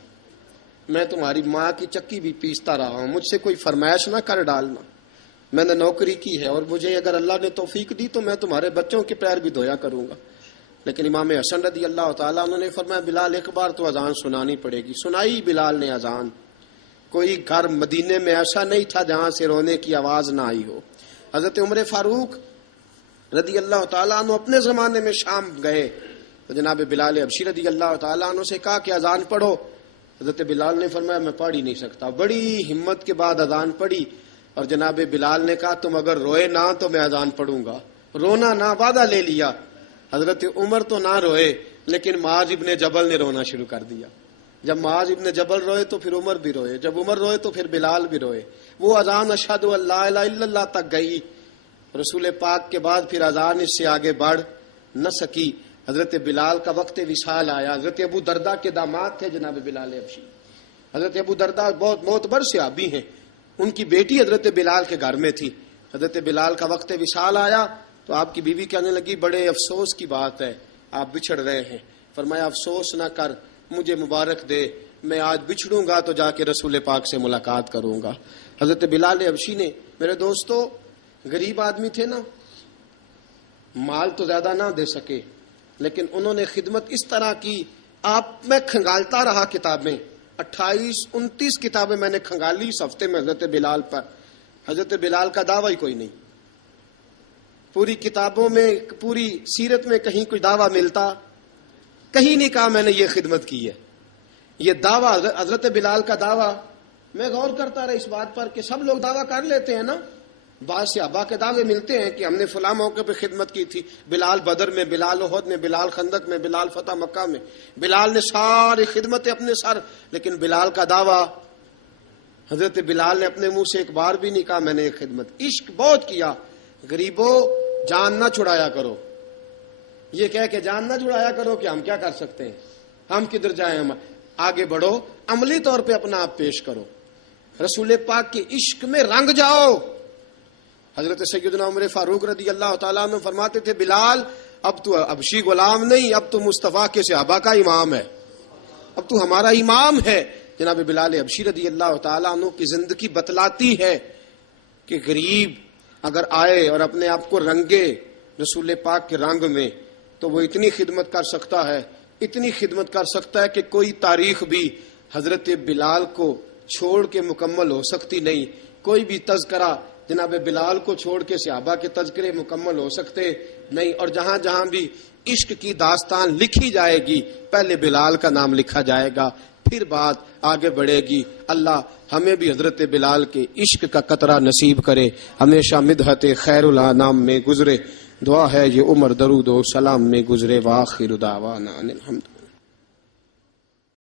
میں تمہاری ماں کی چکی بھی پیستا رہا ہوں، مجھ سے کوئی فرمائش نہ کر ڈالنا، میں نے نوکری کی ہے اور مجھے اگر اللہ نے توفیق دی تو میں تمہارے بچوں کے پیر بھی دھویا کروں گا۔ لیکن امام حسن رضی اللہ تعالیٰ انہوں نے فرمایا بلال ایک بار تو اذان سنانی پڑے گی۔ سنائی بلال نے اذان۔ کوئی گھر مدینے میں ایسا نہیں تھا جہاں سے رونے کی آواز نہ آئی ہو۔ حضرت عمر فاروق رضی اللہ تعالیٰ عنہ اپنے زمانے میں شام گئے تو جناب بلال حبشی رضی اللہ تعالیٰ عنہ سے کہا کہ اذان پڑھو۔ حضرت بلال نے فرمایا میں پڑھ ہی نہیں سکتا، بڑی ہمت کے بعد اذان پڑھی اور جناب بلال نے کہا تم اگر روئے نہ تو میں اذان پڑھوں گا، رونا نہ، وعدہ لے لیا۔ حضرت عمر تو نہ روئے لیکن معاذ ابن جبل نے رونا شروع کر دیا۔ جب معاذ ابن جبل روئے تو پھر عمر بھی روئے، جب عمر روئے تو پھر بلال بھی روئے۔ وہ اذان اشہد ان لا الہ الا اللہ تک گئی، رسول پاک کے بعد پھر اذان اس سے آگے بڑھ نہ سکی۔ حضرت بلال کا وقت وصال آیا۔ حضرت ابو درداء کے داماد تھے جناب بلال حبشی۔ حضرت ابو درداء بہت معتبر صحابی ہیں، ان کی بیٹی حضرت بلال کے گھر میں تھی۔ حضرت بلال کا وقت وصال آیا تو آپ کی بیوی کہنے لگی بڑے افسوس کی بات ہے، آپ بچھڑ رہے ہیں۔ فرمایا افسوس نہ کر، مجھے مبارک دے، میں آج بچھڑوں گا تو جا کے رسول پاک سے ملاقات کروں گا۔ حضرت بلال حبشی نے، میرے دوستو، غریب آدمی تھے نا، مال تو زیادہ نہ دے سکے لیکن انہوں نے خدمت اس طرح کی، میں کھنگالتا رہا کتابیں، 28-29 کتابیں میں نے کھنگالی اس ہفتے میں حضرت بلال پر۔ حضرت بلال کا دعویٰ ہی کوئی نہیں، پوری کتابوں میں، پوری سیرت میں کہیں کوئی دعویٰ ملتا؟ کہیں نہیں کہا میں نے یہ خدمت کی ہے۔ یہ دعویٰ حضرت بلال کا دعویٰ، میں غور کرتا رہا اس بات پر کہ سب لوگ دعویٰ کر لیتے ہیں نا، بعض صحابہ کے دعوے ملتے ہیں کہ ہم نے فلاں موقع پہ خدمت کی تھی، بلال بدر میں، بلال احد میں، بلال خندق میں، بلال فتح مکہ میں، بلال نے ساری خدمتیں اپنے سر، لیکن بلال کا دعویٰ، حضرت بلال نے اپنے منہ سے ایک بار بھی نہیں کہا میں نے یہ خدمت۔ عشق بہت کیا، غریبوں جان نہ چھڑایا کرو، یہ کہہ کہ جان نہ چھڑایا کرو کہ ہم کیا کر سکتے ہیں، ہم کدھر جائیں، ہم آگے بڑھو، عملی طور پہ اپنا آپ پیش کرو، رسول پاک کے عشق میں رنگ جاؤ۔ حضرت سیدنا عمر فاروق رضی اللہ تعالیٰ عنہ فرماتے تھے بلال اب تو حبشی غلام نہیں، اب تو مصطفیٰ کے صحابہ کا امام ہے، اب تو ہمارا امام ہے۔ جناب بلال حبشی رضی اللہ تعالیٰ عنہ کی زندگی بتلاتی ہے کہ غریب اگر آئے اور اپنے آپ کو رنگے رسول پاک کے رنگ میں تو وہ اتنی خدمت کر سکتا ہے اتنی خدمت کر سکتا ہے کہ کوئی تاریخ بھی حضرت بلال کو چھوڑ کے مکمل ہو سکتی نہیں، کوئی بھی تذکرہ جناب بلال کو چھوڑ کے صحابہ کے تذکرے مکمل ہو سکتے نہیں، اور جہاں جہاں بھی عشق کی داستان لکھی جائے گی پہلے بلال کا نام لکھا جائے گا، پھر بات آگے بڑھے گی۔ اللہ ہمیں بھی حضرت بلال کے عشق کا قطرہ نصیب کرے، ہمیشہ مدحت خیر الانام میں گزرے۔ دعا ہے یہ عمر درود و سلام میں گزرے۔ وآخر دعوانا ان الحمد